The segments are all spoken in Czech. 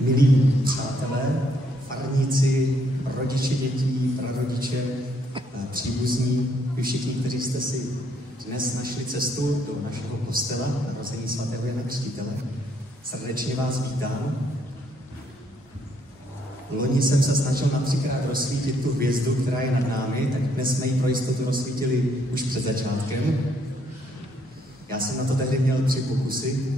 milí přátelé, farníci, rodiče dětí, prarodiče, příbuzní, vy všichni, kteří jste si dnes našli cestu do našeho kostela narození svatého Jana Křtitele. Srdečně vás vítám. Loni jsem se snažil na 3krát rozsvítit tu hvězdu, která je nad námi, tak dnes jsme ji pro jistotu rozsvítili už před začátkem. Já jsem na to tehdy měl 3 pokusy.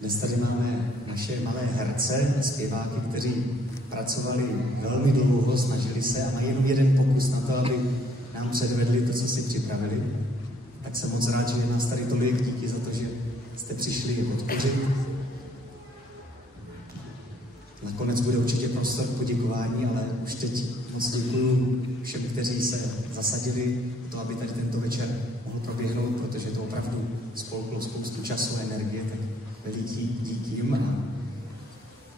Dnes tady máme naše malé herce, zpěváky, kteří pracovali velmi dlouho, snažili se a mají jenom 1 pokus na to, aby nám předvedli to, co si připravili. Tak jsem moc rád, že je nás tady tolik, díky za to, že jste přišli podpořit. Nakonec bude určitě prostor k poděkování, ale už teď moc děkuju všem, kteří se zasadili o to, aby tady tento večer mohl proběhnout, protože to opravdu spolklo spoustu času a energie, tak veliký díky jim a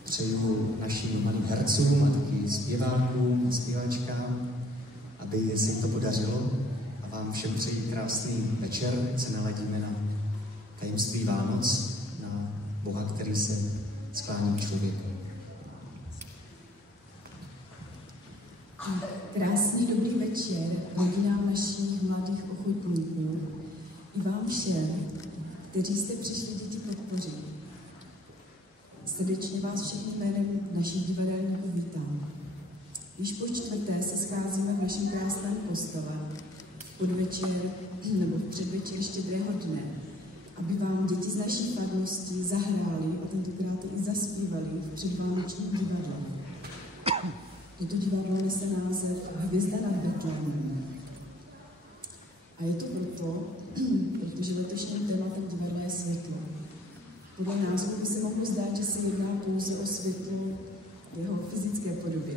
přeju našim malým hercům a taky zpěvákům a zpěvačkám, aby se jim to podařilo a vám všem přeji krásný večer, se naladíme na tajemství Vánoc, na Boha, který se sklání k člověku. Krásný dobrý večer rodinám našich mladých ochotníků i vám všem, kteří jste přišli děti podpořit. Srdečně vás všechny jménem našich divadelníků vítám. Již po 4. se scházíme v našem krásném kostele podvečer nebo v předvečer Štědrého dne, aby vám děti z naší farnosti zahráli a tentokrát i zaspívali v předvánočním divadle. Toto divadlo nese název Hvězda nad Betlémem. A je to proto, protože letošním tématem divadla je světlo. Podle názvu by se mohlo zdát, že se jedná pouze o světlo v jeho fyzické podobě,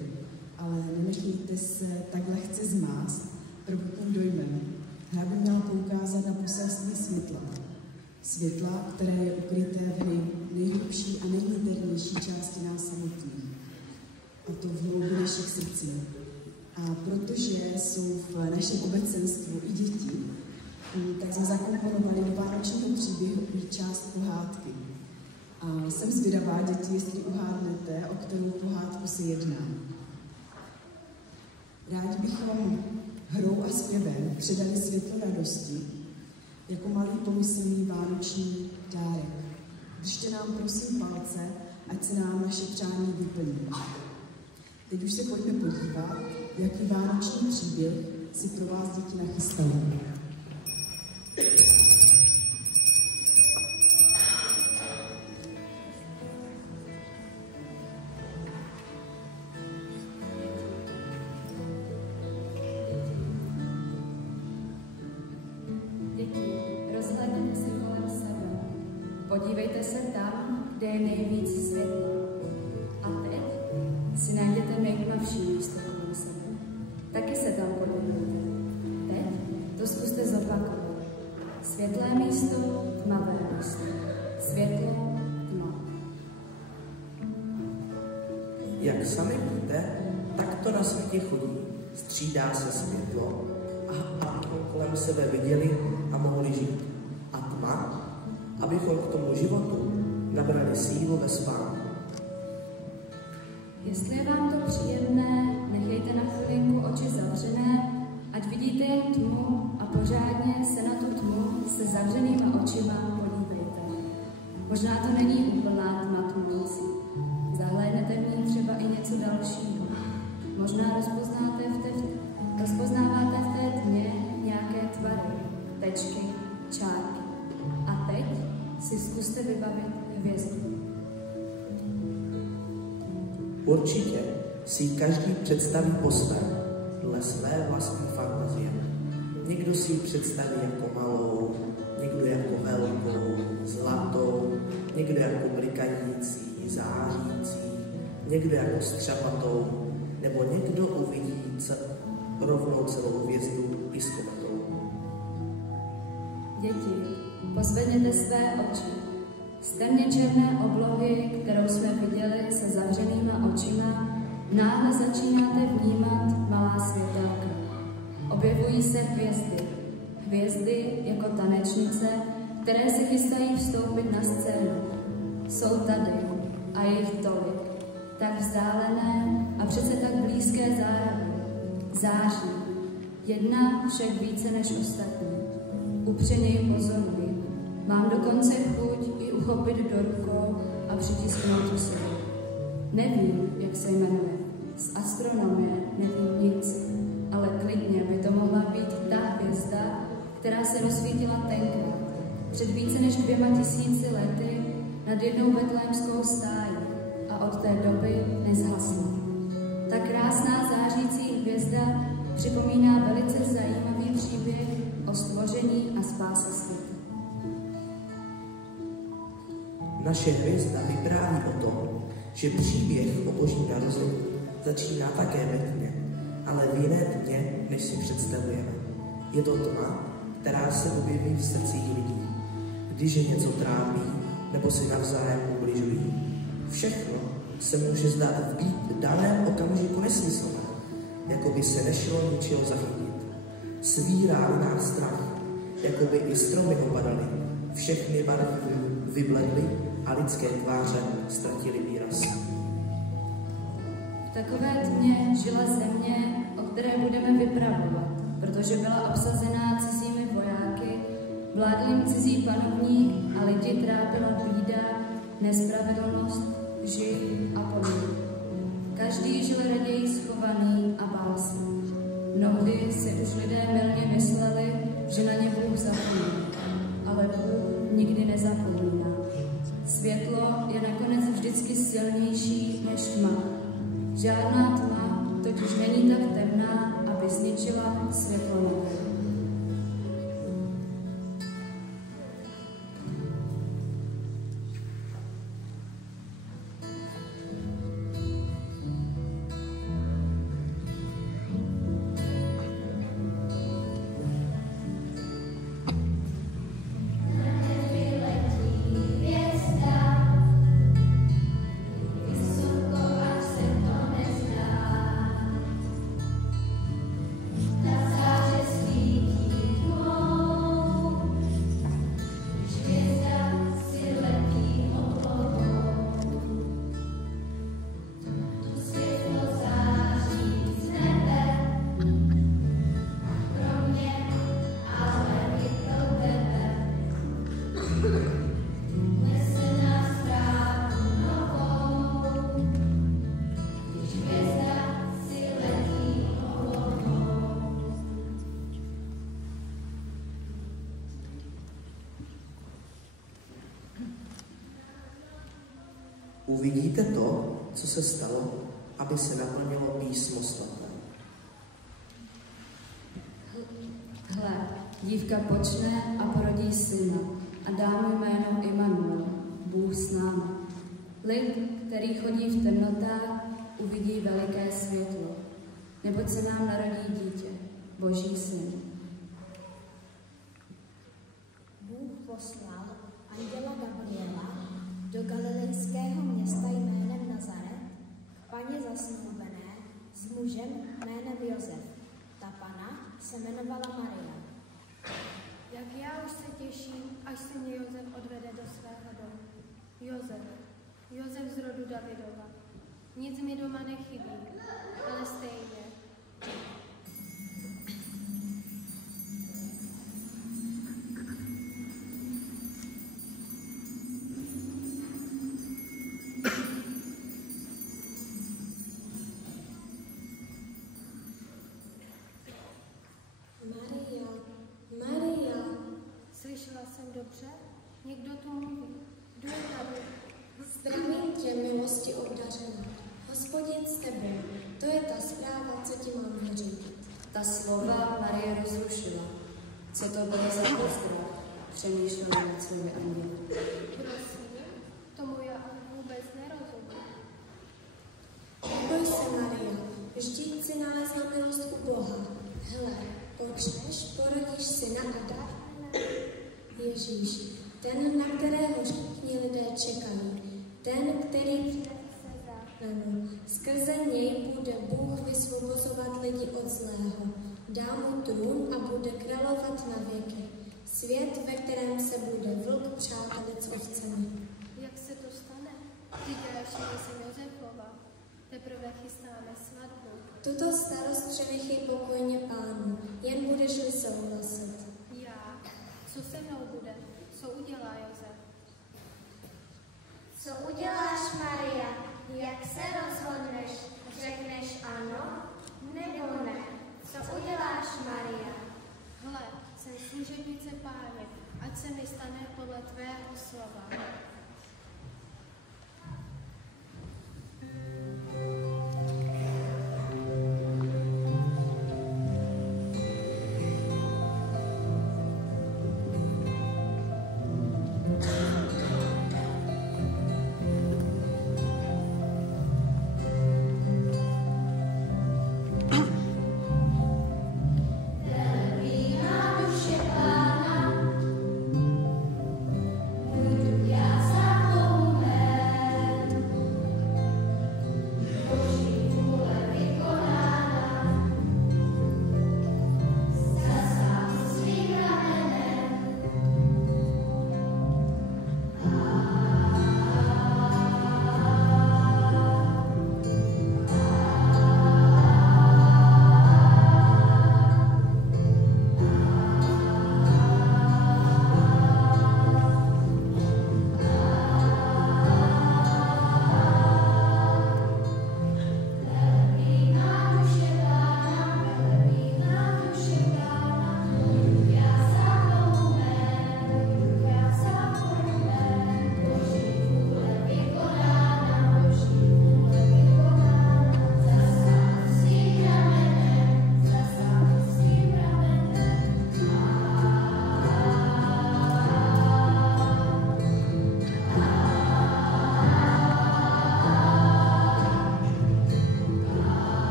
ale nenechejte se tak lehce zmást prvotním dojmem. Hra by měla poukázat na poselství světla. Světla, které je ukryté v nejhlubší a nejniternější části nás samotných. A to v hloubi našich srdcí. A protože jsou v našem obecenstvu i děti, tak jsme zakomponovali do vánočního příběhu i část pohádky. A jsem zvědavá, děti, jestli uhádnete, o kterou pohádku se jedná. Rádi bychom hrou a zpěvem předali světlo radosti jako malý pomyslný vánoční dárek. Držte nám prosím palce, ať se nám naše přání vyplní. Teď už se pojďme podívat, jaký vánoční příběh si pro vás děti nachystali. Děti, rozhlédněte se kolem sebe. Podívejte se tam, kde je nejvíc světla. A teď si najděte nejtmavší místo kolem sebe. Taky se tam podívejte. Teď to zkuste zopakovat. Světlé místo, tmavé místo. Světlo, tma. Jak sami víte, tak to na světě chodí. Střídá se světlo, abychom kolem sebe viděli a mohli žít. A tma, abychom k tomu životu nabrali sílu ve spánku. Jestli je vám to příjemné, nechejte na chvilinku oči zavřené, ať vidíte jen tmu a pořádně se na tu tmu se zavřenýma očima podívejte. Možná to není úplná tma tmoucí. Zahlédnete v ní třeba i něco dalšího. Možná rozpoznáváte v té tmě nějaké tvary, tečky, čárky. A teď si zkuste vybavit hvězdu. Určitě si každý představí po svém, dle své vlastní fantazie. Někdo si ji představí jako malou, někdo jako velkou, zlatou, někdo jako blikající, zářící, někdo jako střepatou, nebo někdo uvidí rovnou celou hvězdu pískovatou. Děti, pozvedněte své oči. Z temně černé oblohy, kterou jsme viděli se zavřenýma očima, náhle začínáte vnímat malá světelka. Objevují se hvězdy. Hvězdy jako tanečnice, které se chystají vstoupit na scénu. Jsou tady a je jich tolik. tak vzdálené a přece tak blízké září. Jedna však více než ostatní. Upřeně ji pozoruji. Mám dokonce chuť i uchopit do rukou a přitisknout u sebe. Nevím, jak se jmenuje. Z astronomie nevím nic, ale klidně by to mohla být ta hvězda, která se rozsvítila tenkrát, před více než 2000 lety nad jednou betlémskou stájí a od té doby nezhasla. Ta krásná zářící hvězda připomíná velice zajímavý příběh o stvoření a spáse světa. Naše hvězda vypráví o tom, že příběh o božím narození začíná také ve tmě, ale v jiné tmě, než si představujeme. Je to tma, která se objeví v srdcích lidí, když je něco trápí nebo si navzájem ubližují. Všechno se může zdát být v daném okamžiku nesmyslné, jako by se nešlo ničeho zachytit. Svírá u nás strach, jako by i stromy opadaly, všechny barvy vybledly a lidské tváře ztratily výraz. V takové tmě žila země, o které budeme vypravovat, protože byla obsazená cizími vojáky, vládl jim cizí panovník a lidi trápila bída, nespravedlnost, živ a podvod. Každý žil raději schovaný a bál se. Mnohdy si už lidé mylně mysleli, že na ně Bůh zapomíná, ale Bůh nikdy nezapomíná. Světlo je nakonec vždycky silnější než tma. Žádná tma totiž není tak temná, aby zničila světlo nebe. Uvidíte to, co se stalo, aby se naplnilo písmo svaté. Hle, dívka počne a porodí syna a dá mu jméno Immanuel, Bůh s námi. Lid, který chodí v temnotách, uvidí veliké světlo, neboť se nám narodí dítě, Boží syn. Bůh poslal anděla Gabriela do galilejského města jménem Nazaret k paně zasnoubené s mužem jménem Josef. Ta pana se jmenovala Maria. Jak já už se těším, až se mě Josef odvede do svého domu. Josef z rodu Davidova. Nic mi doma nechybí, ale stejně. Maria. Slyšela jsem dobře? Někdo tu mluví. Kdo je tady? Zdravím tě, milosti obdařená. Hospodin s tebou. To je ta zpráva, co ti mám vyřídit. Ta slova Marie rozrušila. Co to bylo za pozdrav? Přemýšlel nad svými anděli. Prosím, tomu já vůbec nerozumím. Neboj se, Maria, vždyť si nalezla milost u Boha. Hele, počneš, porodíš syna a dá Ježíš, ten, na kterého všichni lidé čekají, ten, který přinese záchranu. Skrze něj bude Bůh vysvobozovat lidi od zlého. Dá mu trůn a bude královat na věky. Svět, ve kterém se bude vlk přátelit s ovcemi. Jak se to stane? Vždyť já ještě nejsem Josefova. Teprve chystáme svatbu. Tuto starost přenechej pokojně Pánu, jen budeš-li souhlasit. Já. Co se mnou bude? Co udělá Josef? Co uděláš, Maria? Jak se rozhodneš? Řekneš ano nebo ne? Co uděláš, Maria? Hle, jsem služebnice Páně, ať se mi stane podle tvého slova.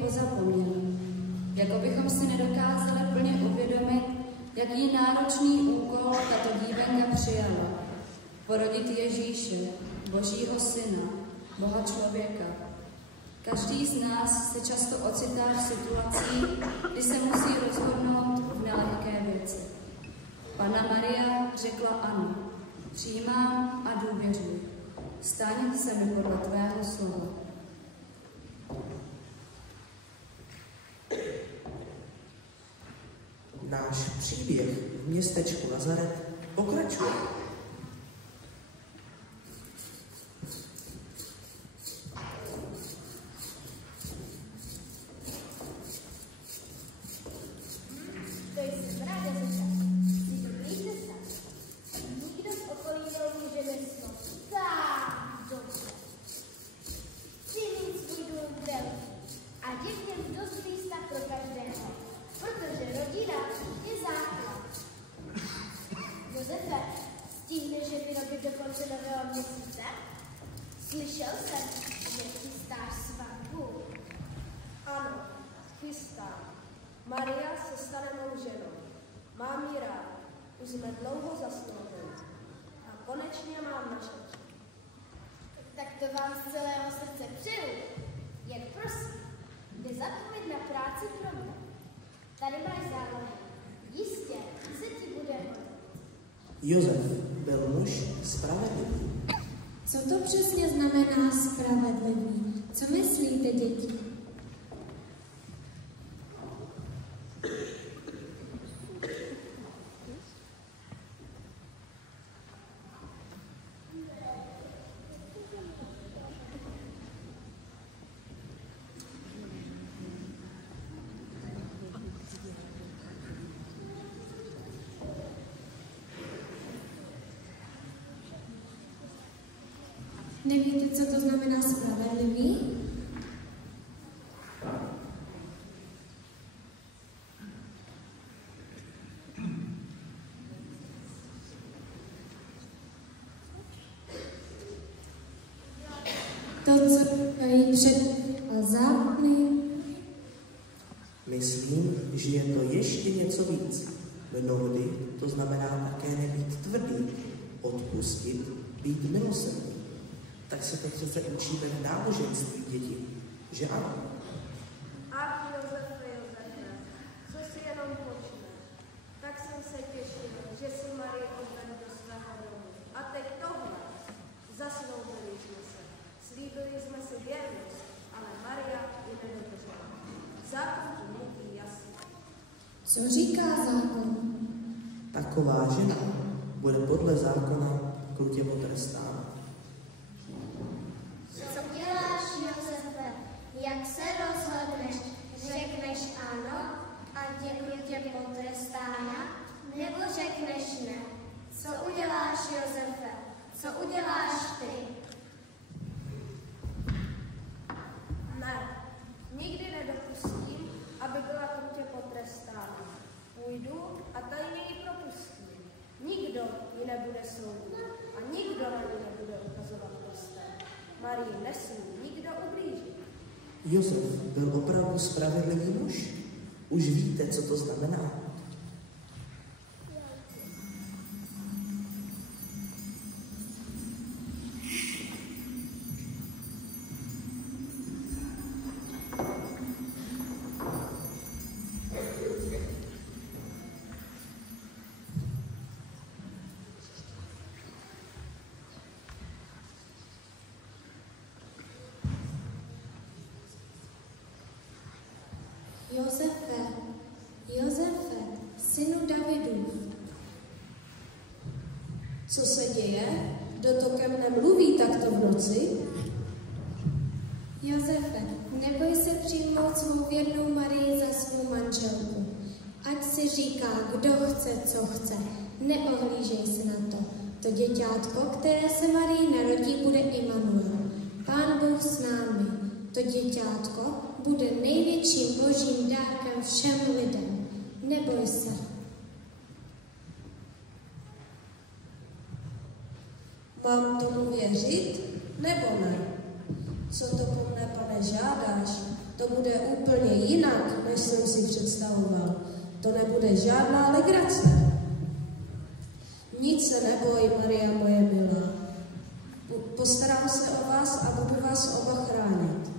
Pozapomněli. Jako bychom si nedokázali plně uvědomit, jaký náročný úkol tato dívenka přijala. Porodit Ježíše, Božího syna, Boha člověka. Každý z nás se často ocitá v situacích, kdy se musí rozhodnout v nelehké věci. Panna Maria řekla ano, přijímám a důvěřuji. Staň se mi podle tvého slova. Náš příběh v městečku Nazaret pokračuje. To jsi ráda zase. Jsi dobrý cesta. Nikdo z okolí nemůže nesnout. Tak, dobře. Chci mít svůj dům velký a děti dost místa pro každého, protože rodina je základ. Josefe, stihneš je vyrobit do konce nového měsíce? Slyšel jsem, že chystáš svatbu. Ano, chystám. Maria se stane mou ženou. Mám ji rád. Už jsme dlouho zasnoubili. A konečně mám manželku. Tak to vám z celého srdce přeju. Jen prosím, nezapomeň na práci pro mě. Tady máš zálohy. Jistě se ti bude hodit. Josef byl muž spravedlivý. Co to přesně znamená spravedlivý? Co myslíte, děti? Nevíte, co to znamená spravedlivý? To, co je před zákony. Myslím, že je to ještě něco víc. Mnohdy to znamená také nebýt tvrdý, odpustit být milosrdný. Tak se to přece učíme v náboženství, děti, že ano? Ach, Josefe, co si jenom počne. Tak jsem se těšil, že si Marii odvedl do svého domu. A teď tohle. Zasnoubili jsme se. Slíbili jsme si věrnost, ale Maria ji nedodržela. Zákon tu mluví jasně. Co říká zákon? Taková žena bude podle zákona krutě potrestána. Co děláš, Josefe? Jak se rozhodneš? Řekneš ano a tě krutě potrestána? Nebo řekneš ne? Co uděláš, Josefe? Co uděláš ty? Ne, nikdy nedopustím, aby byla krutě potrestána. Půjdu a tajně ji propustím. Nikdo ji nebude soudit a nikdo na ní nebude ukazovat prstem. Marii nesmí nikdo ublížit. Josef byl opravdu spravedlivý muž. Už víte, co to znamená. Josefe, synu Davidův. Co se děje? Kdo to ke mně mluví takto v noci? Josefe, neboj se přijmout svou věrnou Marii za svou manželku. Ať si říká, kdo chce, co chce. Neohlížej se na to. To děťátko, které se Marii narodí, bude Immanuel. Pán Bůh s námi. To děťátko bude největším božím dárkem všem lidem. Neboj se. Mám tomu věřit, nebo ne? Co to po mne, pane, žádáš? To bude úplně jinak, než jsem si představoval. To nebude žádná legrace. Nic se neboj, Maria moje milá. Postarám se o vás a budu vás oba chránit.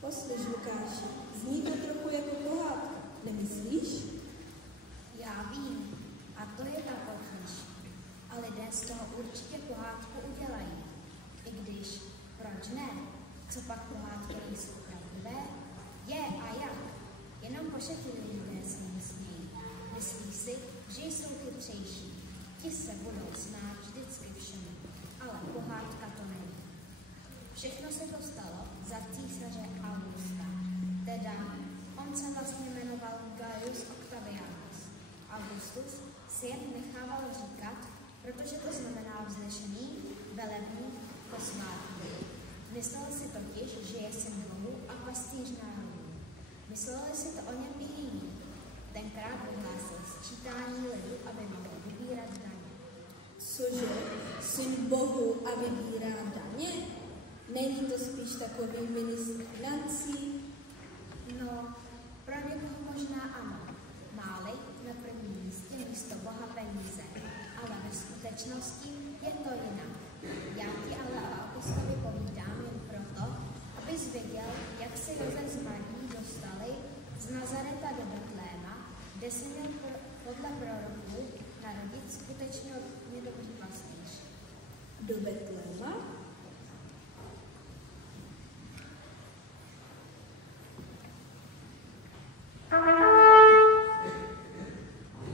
Poslyš, Lukáši, zní to trochu jako pohádka, nemyslíš? Já vím, a to je ta potíž. A lidé z toho určitě pohádku udělají. I když, proč ne? Co pak pohádky nejsou pravdivé? Je a jak? Jenom pošetilí lidé si myslejí. Myslí si, že jsou chytřejší. Ti se budou smát vždycky všemu. Ale pohádka to není. Všechno se to stalo za císaře Augusta. Teda, on se vlastně jmenoval Gaius Octavianus. Augustus si jen nechával říkat, protože to znamená vznešený, velebný, posvátný. Myslel si totiž, že je syn Bohu a pastýř národů. Mysleli si to o něm i jiní. Tenkrát vyhlásil sčítání lidu, aby mohl vybírat daně. Cože? Syn Bohu a vybírá daně? Není to spíš takový ministr financí? No, pro někoho možná ano. Má-li na prvním místě místo Boha peníze, ale ve skutečnosti je to jinak. Já ti ale o Augustovi povídám jen proto, abys věděl, jak se se Josef s Marií dostali z Nazareta do Betléma, kde se měl podle proroků narodit skutečně dobrý pastýř. Do Betléma?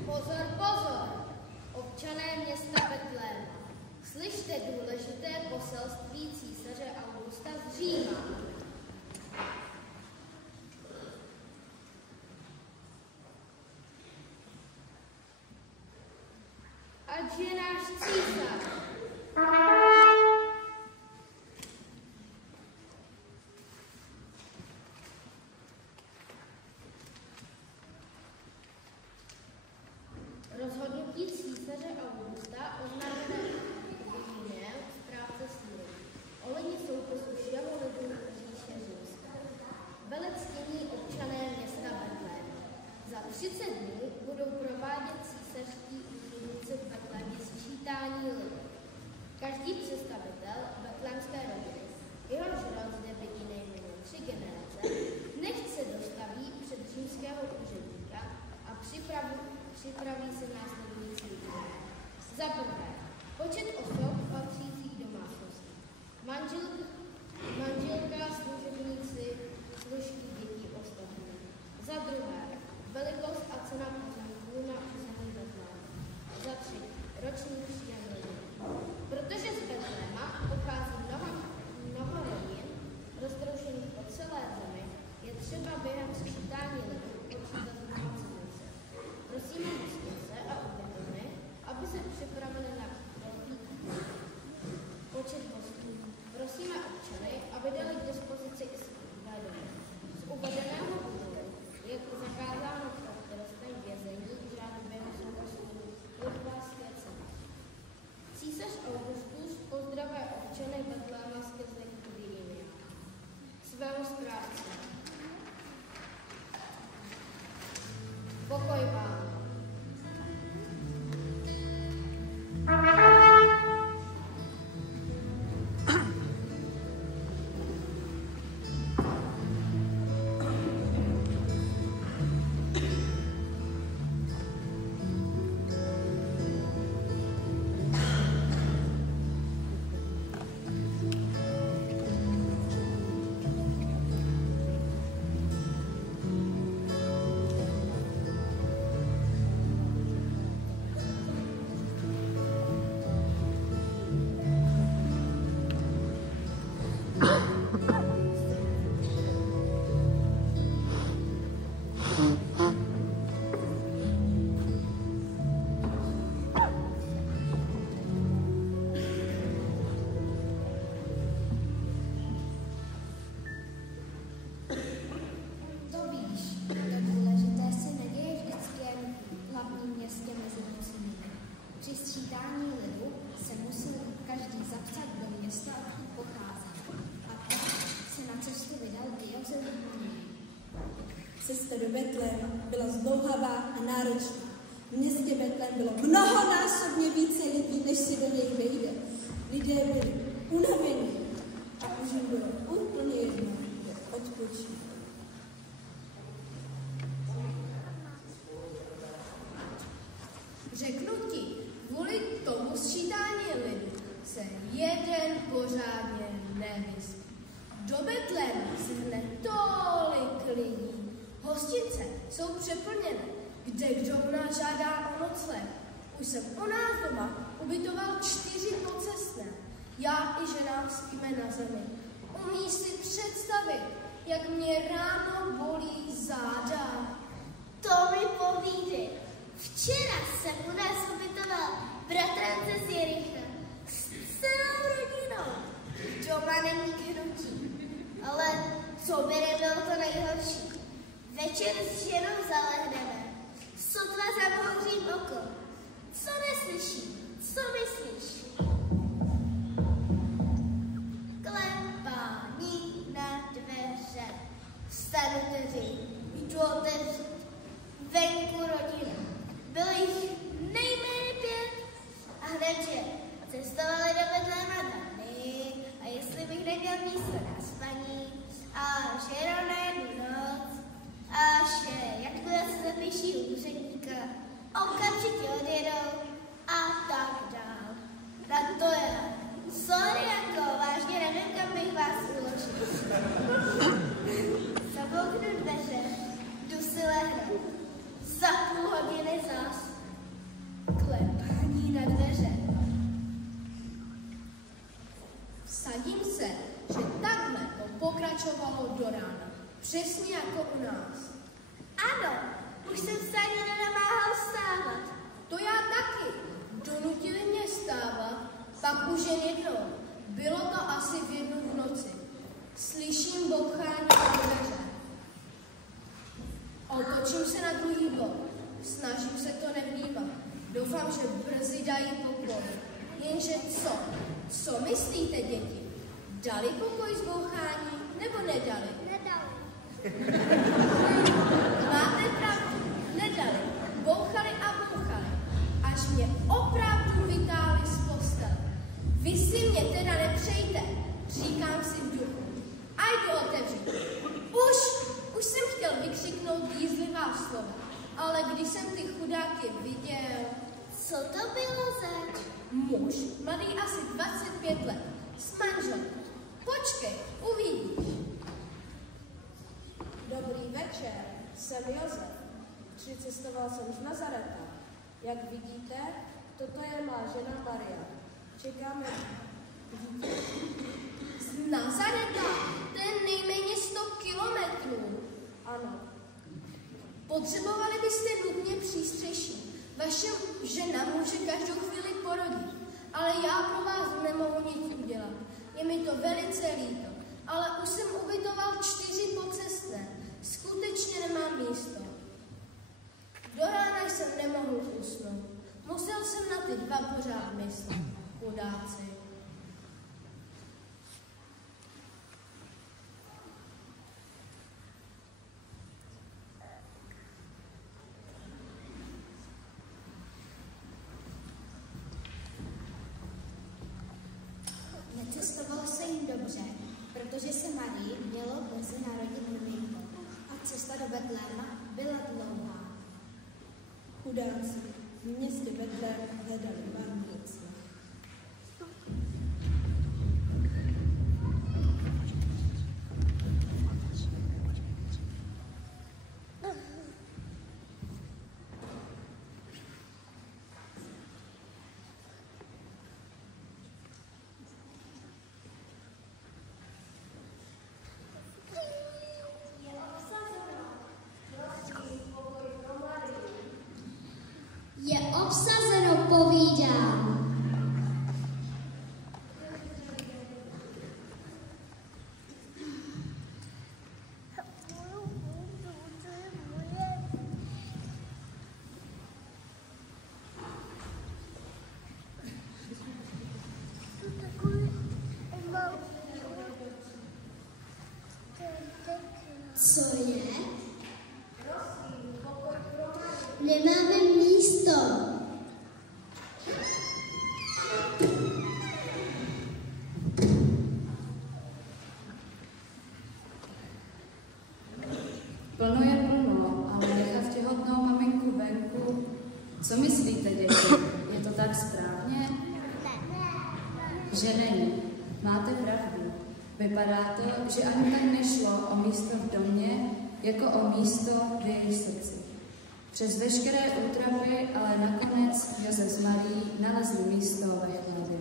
Pozor, pozor, občané města Betléma. Slyšte důležité poselství císaře Augusta z Říma. Ať je náš císař. Rozhodnutí císaře Augusta oznámené Římem správce síly. Ohledně soupisu všeho lidu říše římská. Velectění občané města Betlém. Za 30 dní budou provádět císařští úředníci v Betlémě sčítání lidu. Každý představitel betlémské rodiny, jehož rod zde vidí nejméně 3 generace, nechť se dostaví před římského úředníka a připraví se následující údaje. Za prvé, počet osob patřících domácnosti. Manželka, služebníci, služky, děti, ostatní. Za druhé, velikost a cena pozemků na území Betléma. Za třetí, roční příjem lidí. Protože z Betléma pochází mnoho rodin, roztroušených po celé zemi, je třeba během sčítání lidu počítat domácnosti. Prosíme hostince a ubytovny, aby se připravili na velký počet hostů. Prosíme občany, aby dali k dispozici i své domy. Z uvedeného důvodu je zakázáno trestné vězení žádného souhlasu lichvářské ceny. Císař Augustus pozdravuje občany Betléma skrze Quirinia, svého správce. Pokoj vám. Cesta do Betléma byla zdlouhavá a náročná. V městě Betlém bylo mnohonásobně více lidí, než si do něj vejde. Lidé byli unavení a už jim bylo úplně jedno, kde odpočít. Řeknu ti, kvůli tomu sčítání lidu se jeden pořádně nevyskytl. Do Betléma se hned tolik lidí. Hostince jsou přeplněné, kde kdo u nás žádá o nocleh. Už jsem u nás doma ubytoval 4 pocestné. Já i žena spíme na zemi. Umíš si představit, jak mě ráno bolí záda? To mi povídej. Včera jsem u nás ubytoval bratrance z Jericha s celou rodinou. Doma není k hnutí. Ale co by nebylo to nejhorší. Večer s ženou zalehneme. Sotva zamouřím oko. Co neslyším? Co myslíš? Klepání na dveře. Vstanu tedy, jdu otevřít. Venku rodina. Bylo jich nejméně 5 a hnedže cestovali do Betléma dny a jestli bych neměl místo na spaní a že okamžitě odjedou a tak dál. Na to je. Sorry, jako vážně nevím, kam bych vás uložil. Zabouknu dveře, jdu si lehnout. Za půl hodiny zas. Klepání na dveře. Vsadím se, že takhle to pokračovalo do rána. Přesně jako u nás. Ano, už jsem se ani nenamáhal vstávat. To já taky. Donutili mě stávat, pak už jen jednou. Bylo to asi v 1 v noci. Slyším bouchání na dveře. Otočím se na druhý bok. Snažím se to nevnímat. Doufám, že brzy dají pokoj. Jenže co? Co myslíte, děti? Dali pokoj z bouchání nebo nedali? Nedali. Máte pravdu, nedali. Bouchali a bouchali, až mě opravdu vytáhli z postele. Vy si mě teda nepřejte, říkám si v duchu. A jdu otevřít. Už jsem chtěl vykřiknout jízlivá slova, ale když jsem ty chudáky viděl... Co to bylo zač? Muž, mladý asi 25 let, s manželkou. Počkej, uvidíš. Dobrý večer, jsem Josef. Přicestoval jsem z Nazareta. Jak vidíte, toto je má žena Maria. Čekáme dítě. Z Nazareta? To je nejméně 100 kilometrů. Ano. Potřebovali byste nutně přístřeší. Vaše žena může každou chvíli porodit, ale já pro vás nemohu nic udělat. Je mi to velice líto, ale už jsem ubytoval 4 pocestné. Skutečně nemám místo. Do rána jsem nemohl usnout. Musel jsem na ty 2 pořád myslet. Chudáci. Necestovalo se jim dobře, protože se Marii mělo brzy narodit miminko a cesta do Betléma byla dlouhá. Chudáci, v městě Betlém hledali marnice. Je obsazeno, povídám. Co je? Nemáme místo. Plno je plno, ale nechat těhotnou maminku venku. Co myslíte, děti? Je to tak správně? Že není. Máte pravdu. Vypadá to, že ani tak nešlo o místo v domě, jako o místo v jejich srdci. Přes veškeré útrapy, ale nakonec Josef s Marií nalezli místo ve chlebě.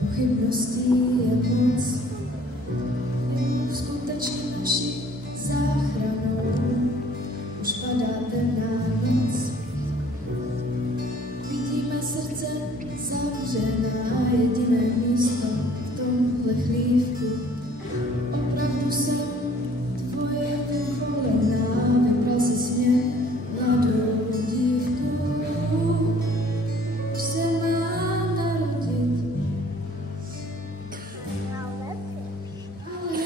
Pochybností je moc, jen skutečně naši záchranou. Už padá temná noc, vidíme srdce zavřená, jediné místo v tomhle chlívku. Opravdu jsem tvoje kolena, vybral jsi mě mladou dívku. Už se mám narodit, ale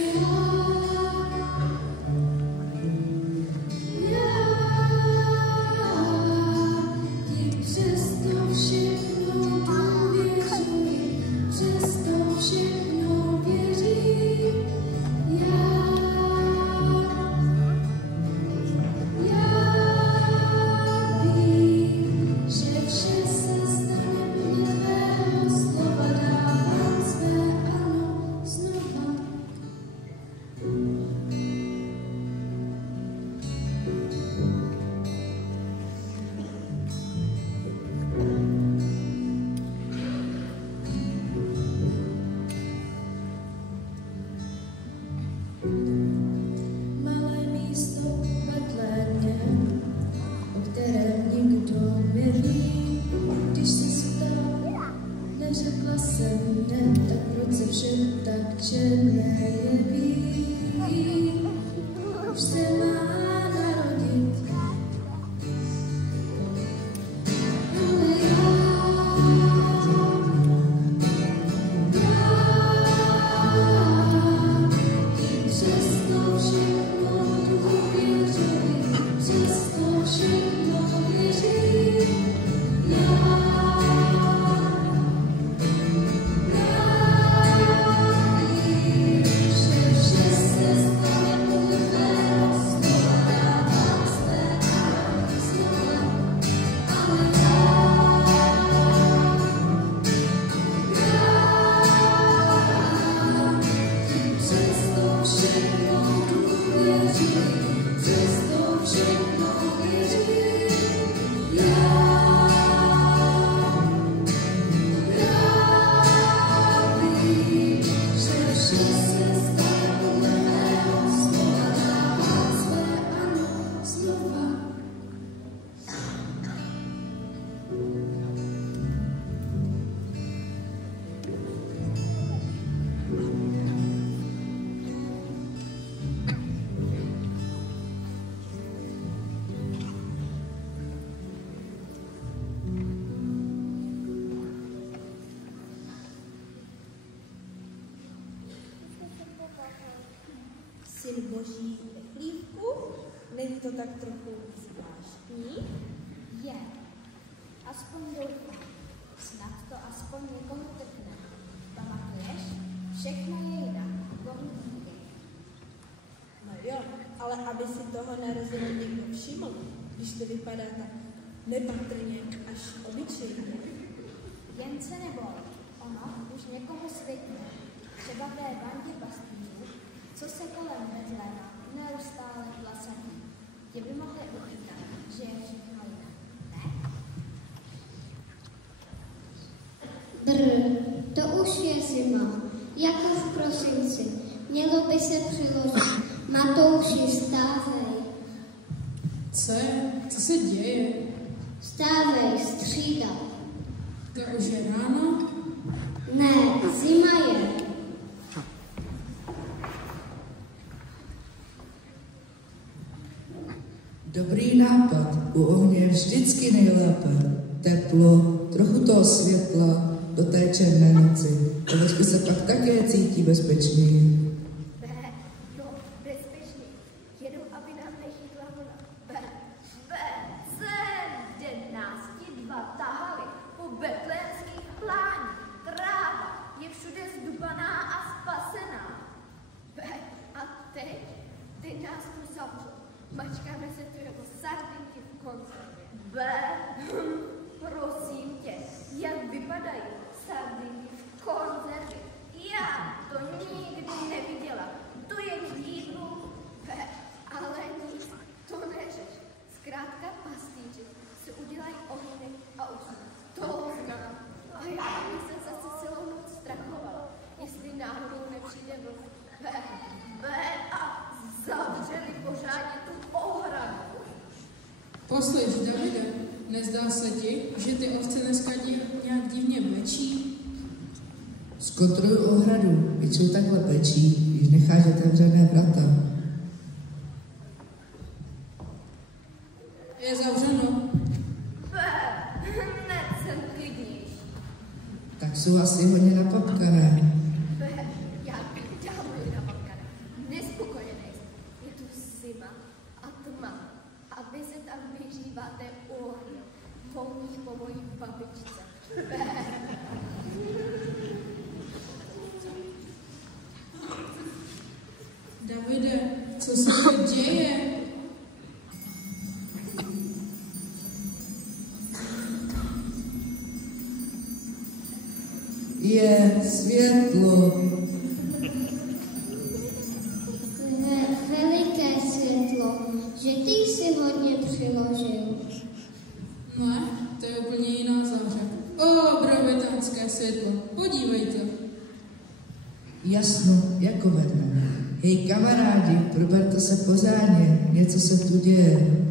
neřekla jsem ne, tak proč se všem tak černé jeví? Už se má narodit. Ale přesto všechno důvěřuji, přesto všechno věřím. Syn Boží ve chlívku? Není to tak trochu zvláštní? Je. Aspoň doufám. Snad to aspoň někomu trhne. Pamatuješ? Všechno je jinak. Bohu díky. No jo, ale aby si toho narození někdo všiml, když to vypadá tak nepatrně až obyčejně. Jen se neboj. Ono už někomu světne. Třeba té bandě pastýřů, co se kolem Betléma neustále vlasadí. Tě by mohli uchytat, že je všechno jinak, ne? To už je zima, jako v prosinci. Mělo by se přiložit. Matouši, stávej. Co je? Co se děje? Stávej, střída. To už je ráno? Ne, zima je. Dobrý nápad. U ohně je vždycky nejlépe. Teplo, trochu toho světla do té černé noci. A vešky se pak také cítí bezpečný. No, bezpečný. Jenom aby nám nechytla vlna. Sem nás ti dva tahali po betlémských pláních. Tráva je všude zdubaná a spasená. A teď ty nás tu zavřou. Mačkáme se tu jako sardinky v konzervě. Prosím tě, jak vypadají sardinky v konzervě? Já to nikdy neviděla. To je k jídlu. Ale nic, to neřeš. Zkrátka pastýři si udělají ohně a usnou. To znám. A já bych se zase celou noc strachovala, jestli náhodou nepřijde vlk. A zavřeli pořádně tu ohradu. Poslyš, Davide, nezdá se ti, že ty ovce dneska nějak divně brečí? Zkontroluj ohradu, většinou takhle pečí, když necháš otevřené vrata. Je zavřeno. Hned jsem klidnější. Tak jsou asi hodně napapkané. Já bych dávno napapkané. Nespokojený. Je tu zima a tma. A vy se tam vyhříváte u ohně. Houmí po mojí babičce. Davide, co se to děje? Je světlo. Veliké světlo, že ty jsi hodně přiložil. Ne, to je úplně jiná záře. Obrovitánské světlo, podívejte. Jasno, jako ve dne. Hej kamarádi, proberte se pořádně, něco se tu děje.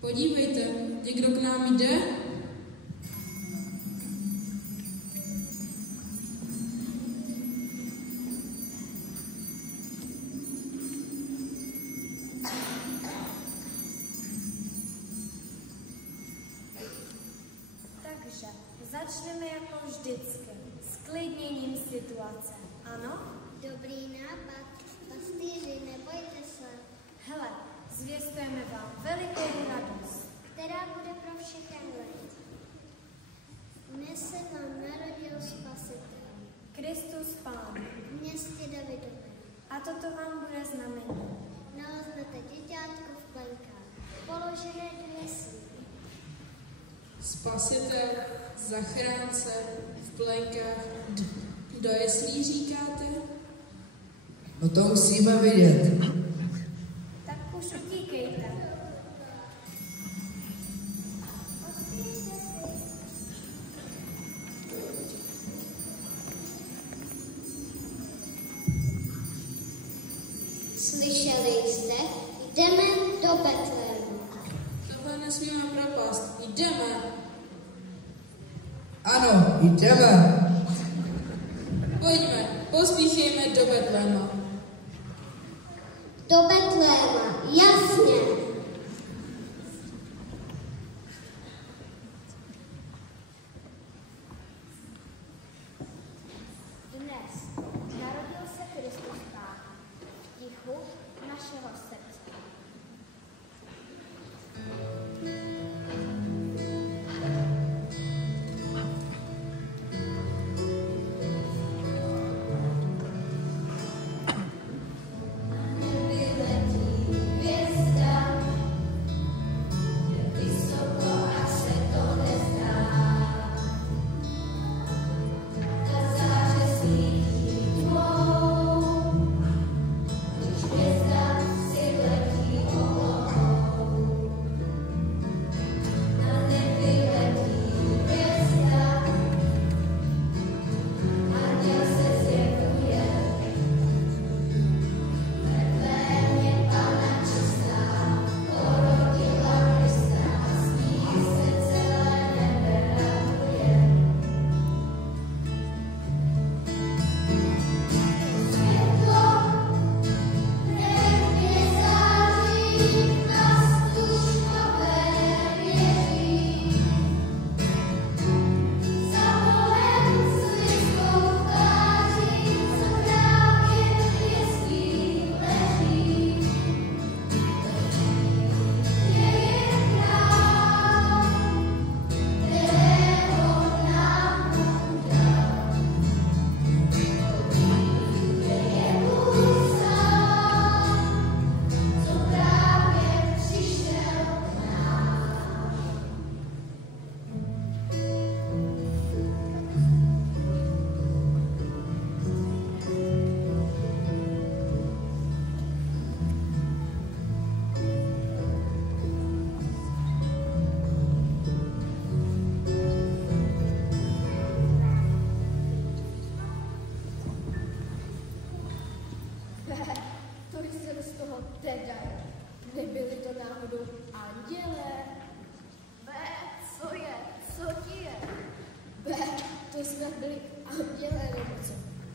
Podívejte, někdo k nám jde? Takže začneme jako vždycky s klidněním situace. Ano? Dobrý nápad. Pastýři, nebojte se. Hele, zvěstujeme vám velikou radost, která bude pro všechen lid. Dnes se vám narodil Spasitel. Kristus Pán. V městě Davidově. A toto vám bude znamení. Naleznete děťátko v plenkách, položené do jeslí. Spasitel, zachránce v plenkách, do jeslí říkáte? No to musíme vidět. Tak už utíkejte. Slyšeli jste? Jdeme do Betlému. Tohle nesmíme propast. Jdeme. Ano, jdeme. Pojďme, pospíchejme do Betléma. Do Betléma, jasně. Dnes narodil se Kristus Pán v tichu našeho srdce.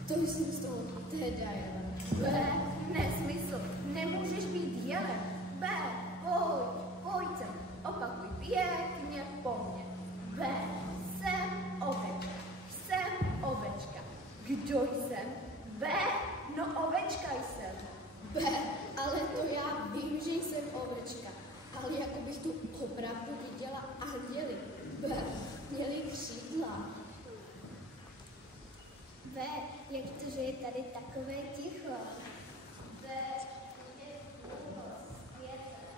To jsem z toho teda jela. Bé, nesmysl, nemůžeš být jelem. Bé, pojď sem, opakuj pěkně po mně. Bé, jsem ovečka. Kdo jsem? Bé, no ovečka jsem. Bé, ale to já vím, že jsem ovečka. Ale jako bych tu opravdu viděla anděli. Bé, měli křídla. Bé, jak to, že je tady takové ticho?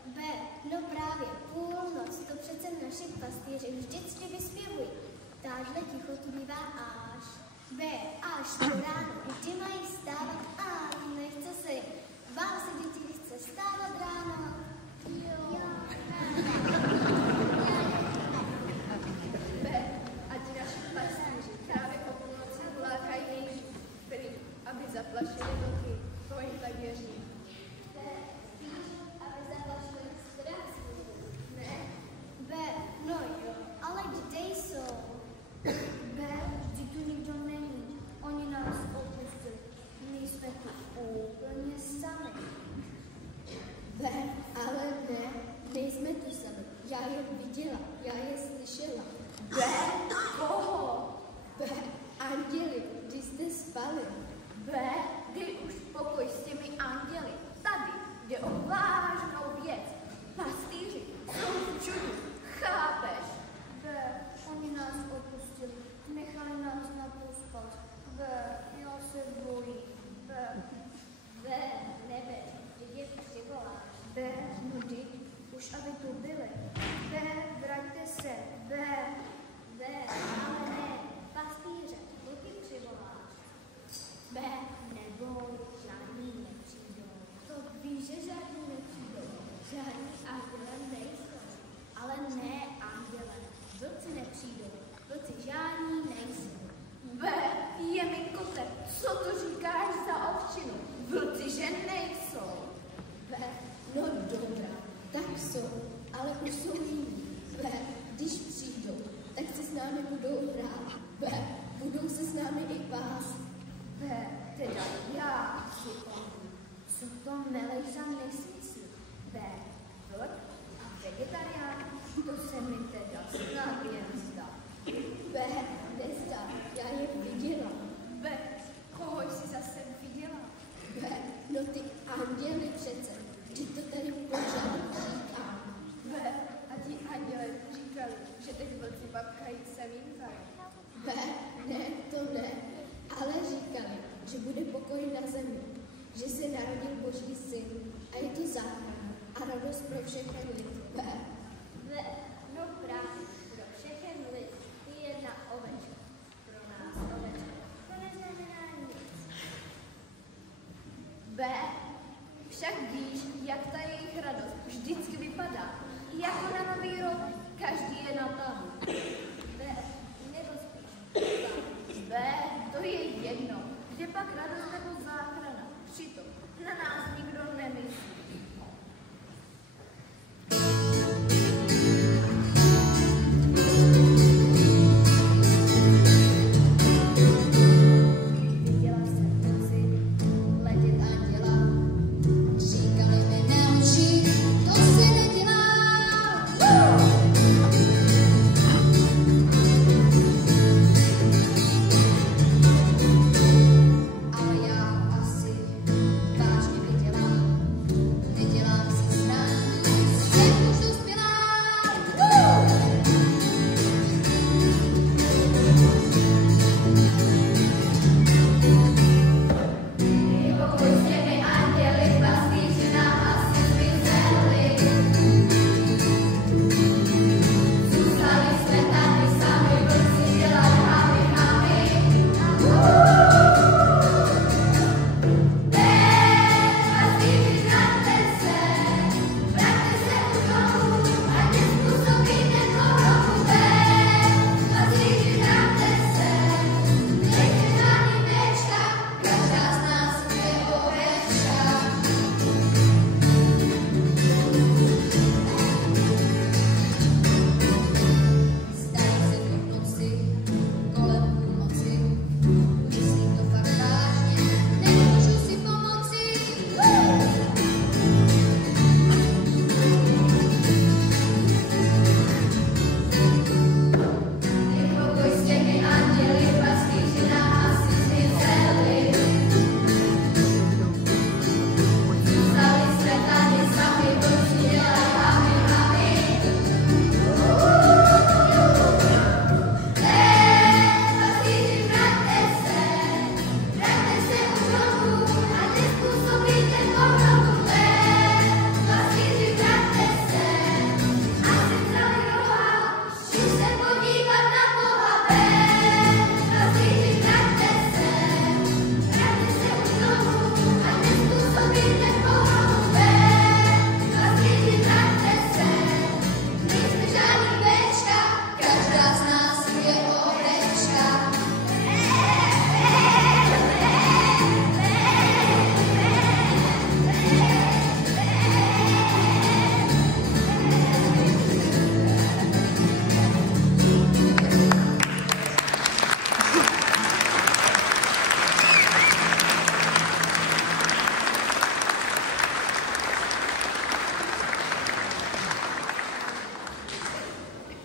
Bé, no právě, půlnoc, to přece naši pastýři vždycky vyspěvují. Táhle ticho tu bývá až. Bé, až po ráno, kdy mají vstávat a nechce se jim. Vám se děti chce vstávat ráno? Jo. Bé, ať naši pastýři právě o půlnoci vlákají jejich který, aby zaplašili vlky, to jim tak věří. Aby zaplašili strach. Ne. Bé, no jo, ale kde jsou? Bé, vždyť tu nikdo není. Oni nás opustili. My jsme tu úplně sami. Bé, už jsou jiní. Když přijdou, tak se s námi budou hrát. Budou se s námi i pást. Teda já si co to meleš za nesmysl? Vlk a vegetarián, to se mi teda snad jen zdá. Nezdá, já je viděla. Koho jsi zase viděla? No ty anděly přece, že to tady pořád říkám. A ti anděle říkali, že teď vlci babkají samým zajem. Ne, to ne, ale říkali, že bude pokoj na zemi, že se narodil Boží syn a je to záchrana a radost pro všechny lid. No právě, pro všechny lid je jedna ovečka. Pro nás ovečka. To neznamená nic. Však víš, jak ta jejich radost vždycky vypadá. Jako na nový rok, každý je na tahu. Nebo spíš. To je jedno. Kde pak radost nebo záchrana? Přitom na nás nikdo nemyslí.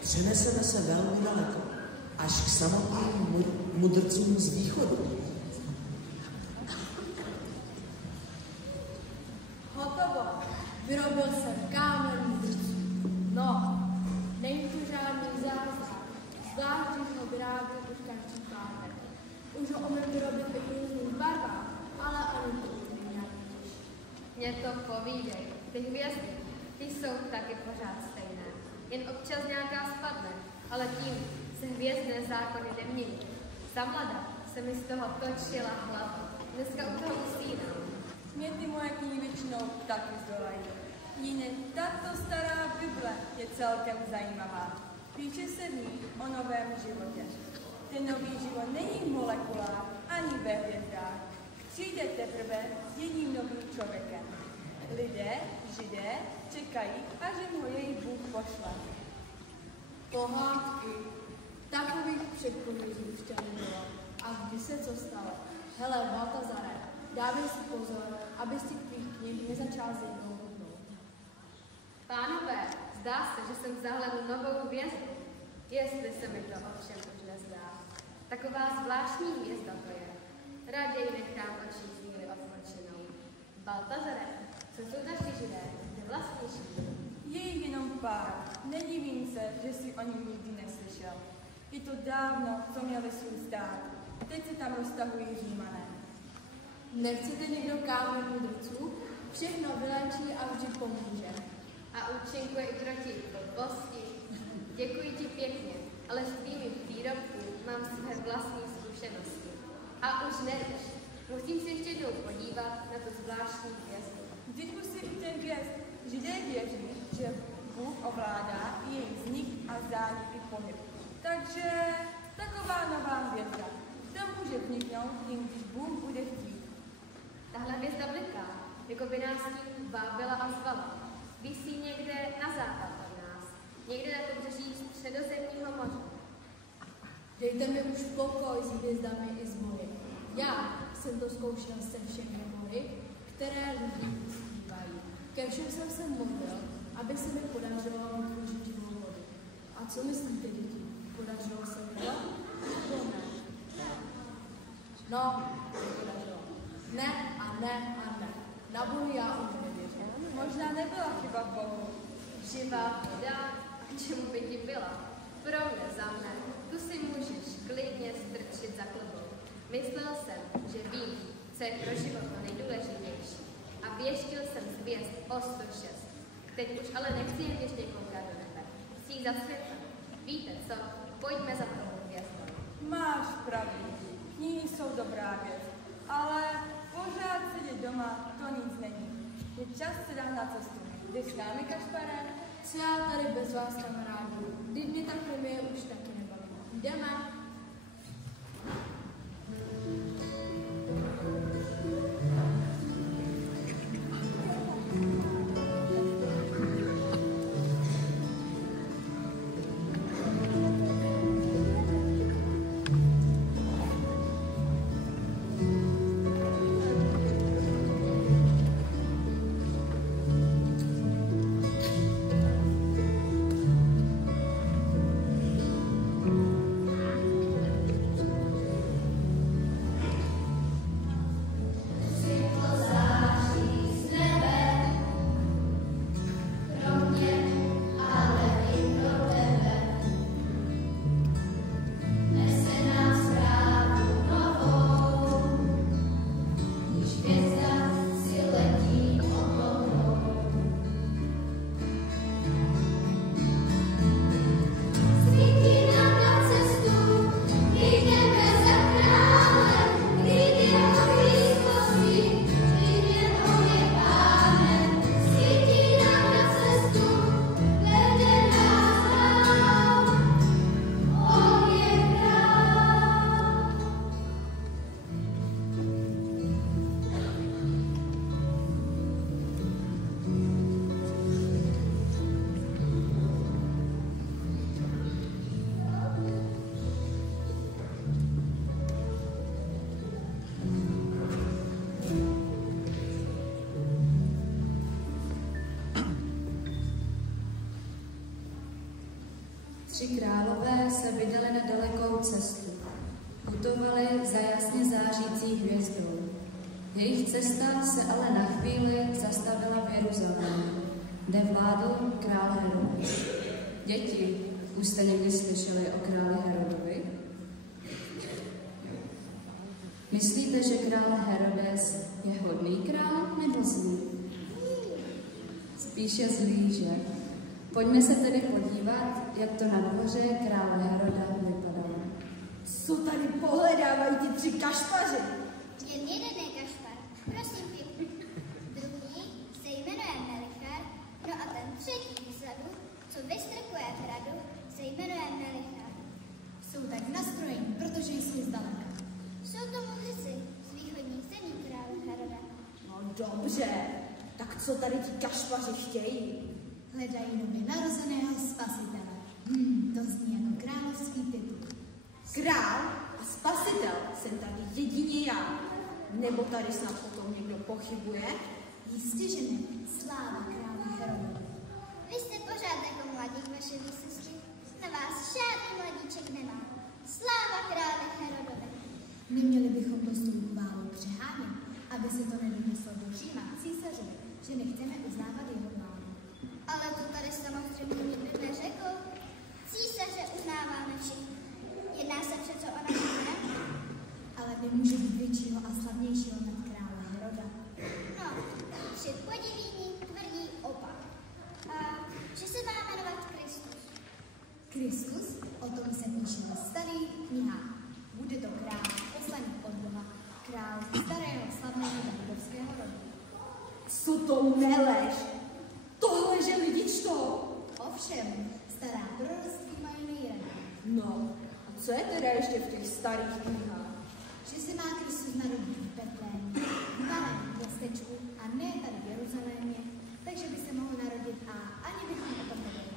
Přeneseme se velmi daleko, až k samotným mudrcům z východu. Hotovo. Vyrobil jsem kámen mudrců. No, není tu žádný zázrak. Zvlášť, když ho vyráběl už každý pátek. Už ho umím vyrobit i v různých barvách, ale ani to není nějak těžší. Mně to povídej. Ty hvězdy, ty jsou taky pořád stejné. Jen občas nějaká spadne, ale tím se hvězdné zákony nemění. Za mlada se mi z toho točila hlava. Dneska u toho usínám. Mě ty moje knihy většinou taky zdolají. Jiné tato stará Bible je celkem zajímavá. Píše se v ní o novém životě. Ten nový život není molekulár ani ve hvězdách. Přijde teprve s jedním novým člověkem. lidé, Židé, čekají, až jim ho jejich Bůh pošle. Pohádky. Takových předpovědí už tě nebylo. A kdy se co stalo? Hele, Baltazare, dávej si pozor, abys ti tvých knih nezačal s jednou hodnou. Pánové, zdá se, že jsem zahledl novou hvězdu, jestli se mi to ovšem už nezdá. Taková zvláštní hvězda to je. Raději nechám oči chvíli odpočinou. Baltazare, co jsou naši Židé? Kde vlastně žijí? Je jich jenom pár. Nedivím se, že si o nich nikdy neslyšel. Je to dávno, co měli svůj stát. Teď se tam roztahují Římané. Nechcete někdo kámen mudrců? Všechno vyléčí a vždy pomůže. A účinkuje i proti blbosti. Děkuji ti pěkně, ale s tvými výrobky mám své vlastní zkušenosti. A už nevíš, musím se ještě jednou podívat na to zvláštní hvězdu. Vždyť už si ten hvězd. Židé věří, že Bůh ovládá i jejich vznik a zdání i pohyb. Takže taková nová hvězda. To může vzniknout, jen když Bůh bude chtít. Tahle hvězda bliká, jako by nás tím vábila a zvala. Visí někde na západ od nás, někde na pobřeží Středozemního moře. Dejte mi už pokoj s hvězdami i s boji. Já jsem to zkoušel se všemi boji, které lidi uctívají. Ke všem jsem se modlil, aby se mi podařilo vytvořit živou vodu. A co myslíte, děti? Podařilo se mi to? Nebo ne? No, podařilo. Ne a ne a ne. Na bohy já už nevěřím. Možná nebyla chyba v Bohu. Živá voda, a čemu by ti byla? Pro mě, za mne, tu si můžeš klidně strčit za klobou. Myslel jsem, že vím, co je pro život to nejdůležitější. A věštil jsem zvěst o 106. Teď už ale nechci jen ještě koukat do nebe. Chci jít za světlem. Víte co? Pojďme za tou hvězdou. Máš pravdu. Knihy jsou dobrá věc. Ale pořád sedět doma, to nic není. Je čas se dát na cestu. Jdeš s námi, Kašpare? Co já tady bez vás, kamarádů? Vždyť mě ta chemie už taky nebaví. Jdeme. Tři králové se vydali na dalekou cestu. Putovali za jasně zářící hvězdou. Jejich cesta se ale na chvíli zastavila v Jeruzalému, kde vládl král Herodes. Děti, už jste někdy slyšeli o králi Herodovi? Myslíte, že král Herodes je hodný král nebo zlý? Spíše zlý, že? Pojďme se tedy podívat, jak to na dvoře krále Heroda vypadalo. Co tady pohledávají ti tři kašpaři? Jen jeden je kašpar, prosím pěkně. Druhý se jmenuje Melichar, no a ten třetí vzadu, co vystrkuje hradu, se jmenuje Melichar. Jsou tak nastrojení, protože jsme zdaleka. Jsou to mudrci z východních zemí krále Heroda. No dobře, tak Tak co tady ti kašpaři chtějí? Hledají nově narozeného spasitele. To zní jako královský titul. Král a spasitel jsem tady jedině já. Nebo tady snad o tom někdo pochybuje? Jistě, že ne. Sláva králi Herodovi. Vy jste pořád jako mladík, vaše výsostí. Na vás žádný mladíček nemá. Sláva králi Herodovi. Neměli bychom to s tou chválou přehánět, aby se to nedomyslel do Říma císařovi, že nechceme uznávat jeho vládu. Ale to tady samozřejmě nikdy neřekl. Císaře uznáváme všichni. Jedná se přece o naši král. Ale nemůže být většího a slavnějšího nad krále Heroda. No, při podivíní tvrdí opak. A že se má jmenovat Kristus. Kristus? O tom se píše ve starých knihách. Bude to král poslaný od Boha, král starého slavného davidovského rodu. Co to meleš? Tohle, že lidi čtou? Ovšem, stará proroctví mají nejraději. No, a co je teda ještě v těch starých knihách? Že se má Kristus narodit v Betlémě, v malém městečku a ne tady v Jeruzalémě, takže by se mohl narodit a ani bychom o tom nevěděli.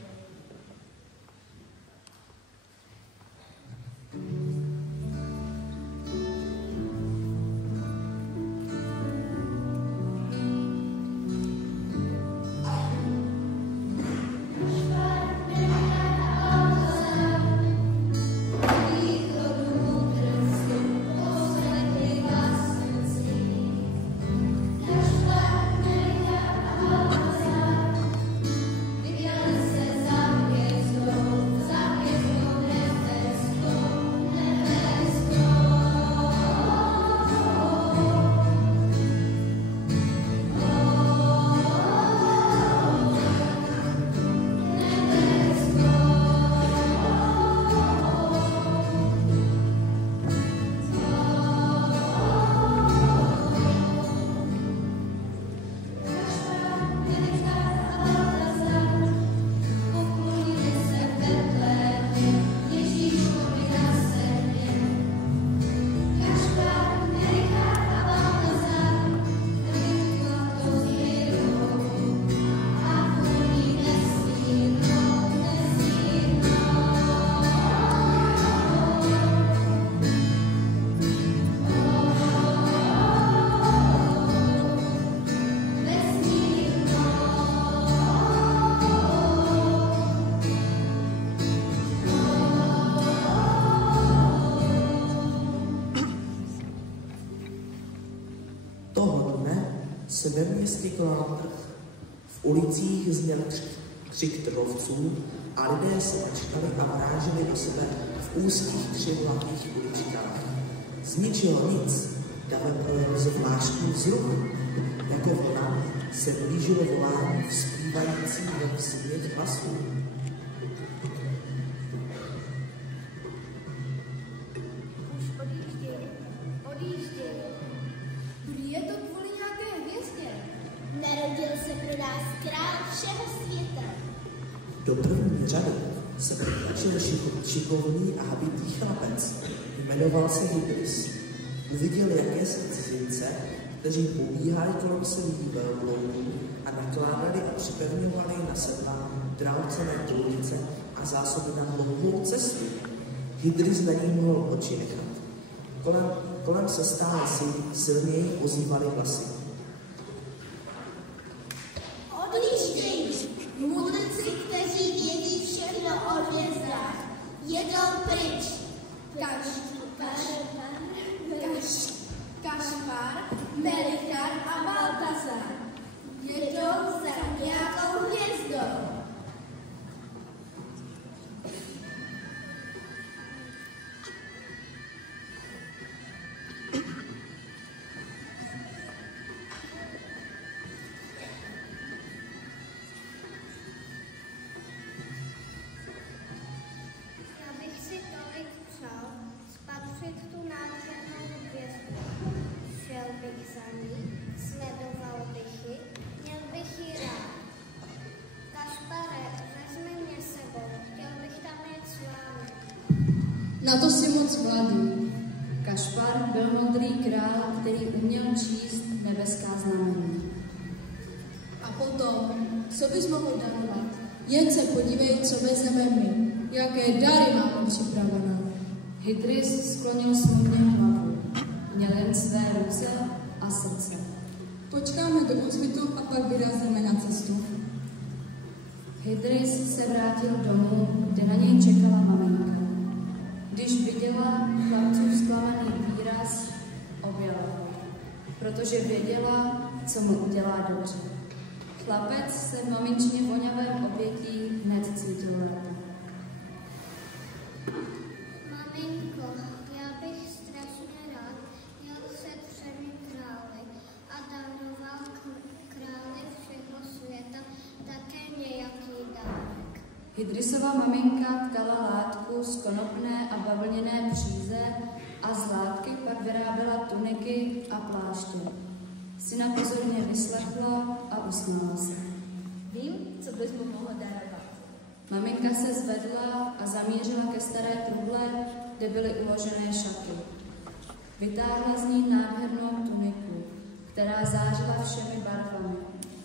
se ve městě konal trh. V ulicích zněl křik trhovců a lidé se načkali a vráželi do sebe v úzkých křivlatých uličkách. Z ničeho nic dále projel zvláštní vzruch. Jako vlna se blížilo volání vzpívající ve vzměť hlasů. Už odjížděj. Prý je to kvůli nějaké hvězdě. Narodil se pro nás král všeho světa. Do první řady se protlačil šikovný a habitý chlapec. Jmenoval se Hydris. Uviděl jakési cizince, kteří pobíhali kolem svých velbloudů a nakládali a připevňovali na sedla drahocenné půlnice a zásoby na dlouhou cestu. Hydris na ní mohl oči nechat. Kolem se stále silněji ozývaly hlasy. Odjíždějí, mudrci, kteří vědí všechno o hvězdách. Jedou pryč. Kašpar, Melichar a Baltazar. Jedou za nějakou hvězdou. Já bych si tolik přál spatřit tu nádhernou hvězdu. Šel bych za ní, sledoval bych ji, měl bych ji rád. Kašpare, vezmi mě sebou, chtěl bych tam jet s vámi. Na to si moc mladý. Kašpar byl modrý král, který uměl číst nebeská znamení. co bys mohl darovat? Jen se podívej, co vezmeme my. Jaké dary máme připravené. Hydris sklonil smutně hlavu. Měl jen své ruce a srdce. Počkáme do úsvitu a pak vyrazíme na cestu. Hydris se vrátil domů, kde na něj čekala maminka. Když viděla chlapcův zklamaný výraz, objala ho, protože věděla, co mu udělá dobře. Chlapec se v maminčině vonavém obětí hned cítil lépe. Maminko, já bych strašně rád jel se 3 králi a daroval králi všeho světa také nějaký dárek. Hydrisova maminka tkala látku z konopné a bavlněné příze a z látky pak vyráběla tuniky a pláště. Syna pozorně vyslechla a usmála se. Vím, co bys mu mohla darovat. Maminka se zvedla a zamířila ke staré truhle, kde byly uložené šaty. Vytáhla z ní nádhernou tuniku, která zářila všemi barvami,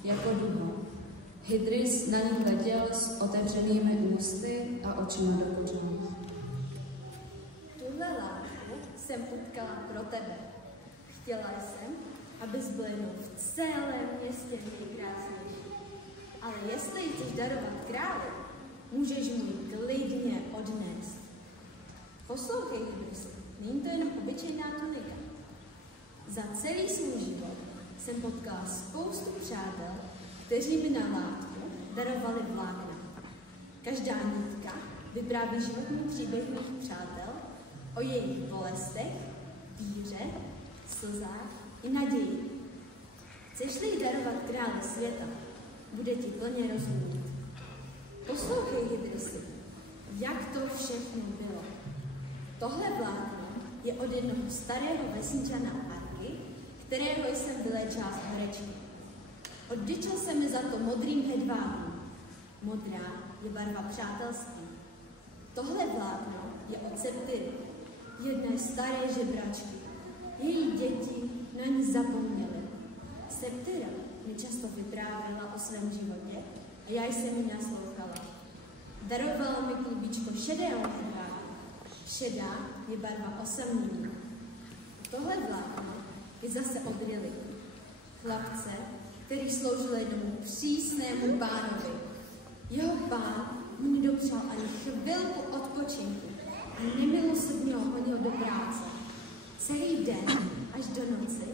jako duha. Hydris na ní hleděl s otevřenými ústy a očima do kořán. Tuhle látku jsem potkala pro tebe. Chtěla jsem, abys byl jenom v celém městě nejkrásnější. Ale jestli ji chceš darovat králi, můžeš mu ji klidně odnést. Poslouchej, Hydrisi, není to jenom obyčejná tunika. Za celý svůj život jsem potkala spoustu přátel, kteří mi na látku darovali vlákna. Každá nitka vypráví životní příběh mých přátel o jejich bolestech, víře, slzách i naději. Chceš-li jí darovat králi světa, bude ti plně rozumět. Poslouchej, Hydrisi, jak to všechno bylo. Tohle vlákno je od jednoho starého vesničana Arky, kterého jsem vyléčila z horečky. Oddyčil se mi za to modrým hedvábem. Modrá je barva přátelství. Tohle vlákno je od Septiry, jedné staré žebračky. Její děti na ní zapomněly. Septira mi často vyprávěla o svém životě a já jsem jí naslouchala. Darovala mi klubičko šedého hedvábu. Šedá je barva osamění. Tohle vlákno je zase od Riliku, chlapce, který sloužil jednomu přísnému pánovi. Jeho pán mu nedopřál ani chvilku odpočinku a nemilosrdně ho honil do práce. Celý den až do noci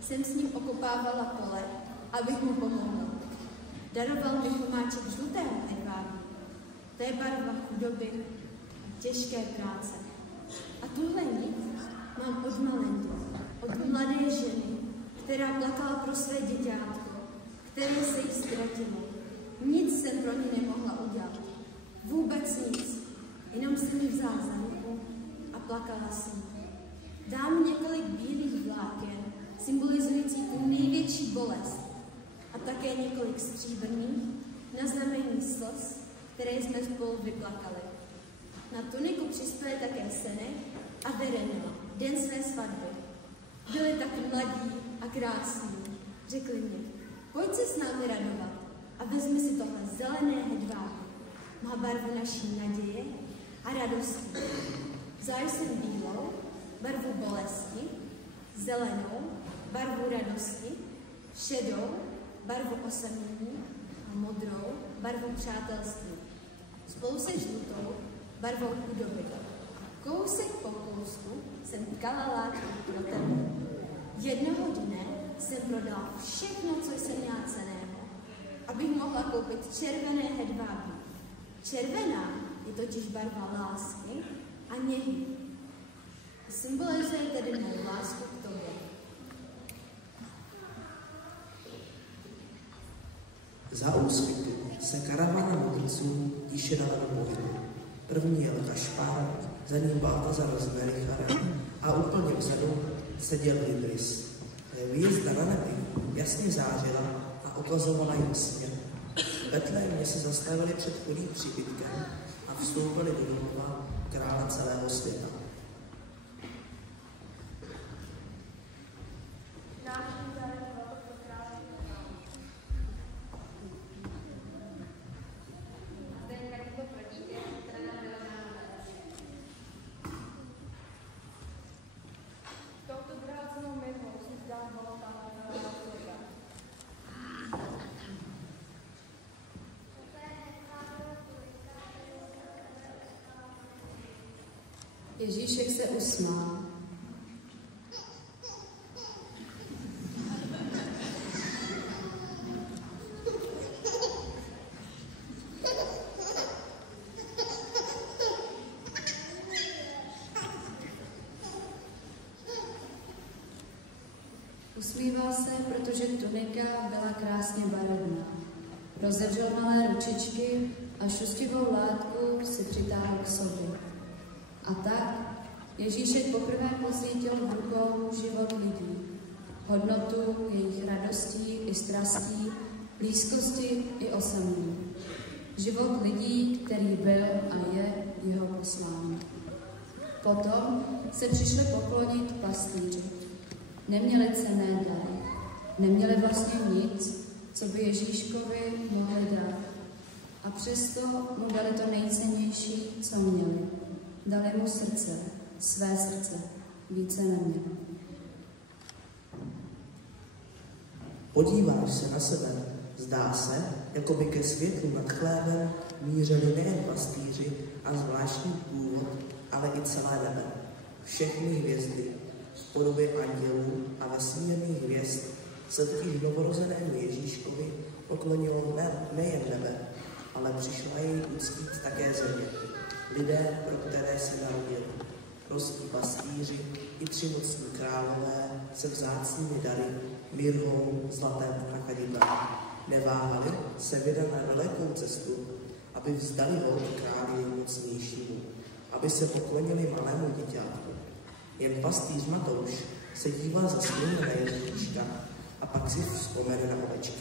jsem s ním okopávala pole, abych mu pomohla. Daroval mi chomáček žlutého hedvábu. To je barva chudoby a těžké práce. A tuhle nit mám od malenky, od mladé ženy, která plakala pro své děťátko, které se jí ztratilo. Nic jsem pro ní nemohla udělat. Vůbec nic. Jenom jsem ji vzala za ruku a plakala jsem. Dám mi několik bílých vláken, symbolizující tu největší bolest, a také několik stříbrných na znamení slz, které jsme spolu vyplakali. Na tuniku přispěli také Senek a Verena, den své svatby. Byli tak mladí a krásní. Řekli mi, pojď se s námi radovat a vezmi si tohle zelené hedvábí. Má barvu naší naděje a radosti. Vzal jsem bílou, barvu bolesti, zelenou, barvu radosti, šedou, barvu osamění a modrou, barvu přátelství. Spolu se žlutou, barvou chudoby. Kousek po kousku jsem tkala látku pro tebe. Jednoho dne jsem prodala všechno, co jsem měla cenného, abych mohla koupit červené hedvábí. Červená je totiž barva lásky a něhy. Symbolizuje tedy mou lásku k tobě. Za úsvitu se karavana mudrců tiše dala do pohybu. První jel Kašpar, za ním Baltazar z Merichara a úplně vzadu seděl Hydris. Hvězda na nebi jasně zářila a ukazovala jim směr. V Betlémě se zastavili před chudým příbytkem a vstoupili do domova krále celého světa. Ježíšek se usmál. Usmíval se, protože tunika byla krásně barevná. Rozevřel malé ručičky a šustivou látku si přitáhl k sobě. A tak Ježíšek poprvé posvítil v rukou život lidí, hodnotu jejich radostí i strastí, blízkosti i osamení. Život lidí, který byl a je jeho poslání. Potom se přišli poklonit pastýři. Neměli cenné dary, neměli vlastně nic, co by Ježíškovi mohli dát. A přesto mu dali to nejcennější, co měli. Dali mu srdce, své srdce, více neměli. Podíváš se na sebe, zdá se, jako by ke světlu nad chlébem mířili nejen pastýři a zvláštní původ, ale i celé nebe. Všechny hvězdy v podobě andělů a vesmírných hvězd se totiž novorozenému Ježíškovi poklonilo nejen nebe, ale přišla jej uctít také země. Lidé, pro které se narodil. Prostí pastýři i 3 mocní králové se vzácnými dary, mirhou, zlatem a kadidlem. Neváhali se vydat na dalekou cestu, aby vzdali hold králi mocnějšímu, aby se poklonili malému děťátku. Jen pastýř Matouš se díval za svým na Ježíška a pak si vzpomene na ovečky.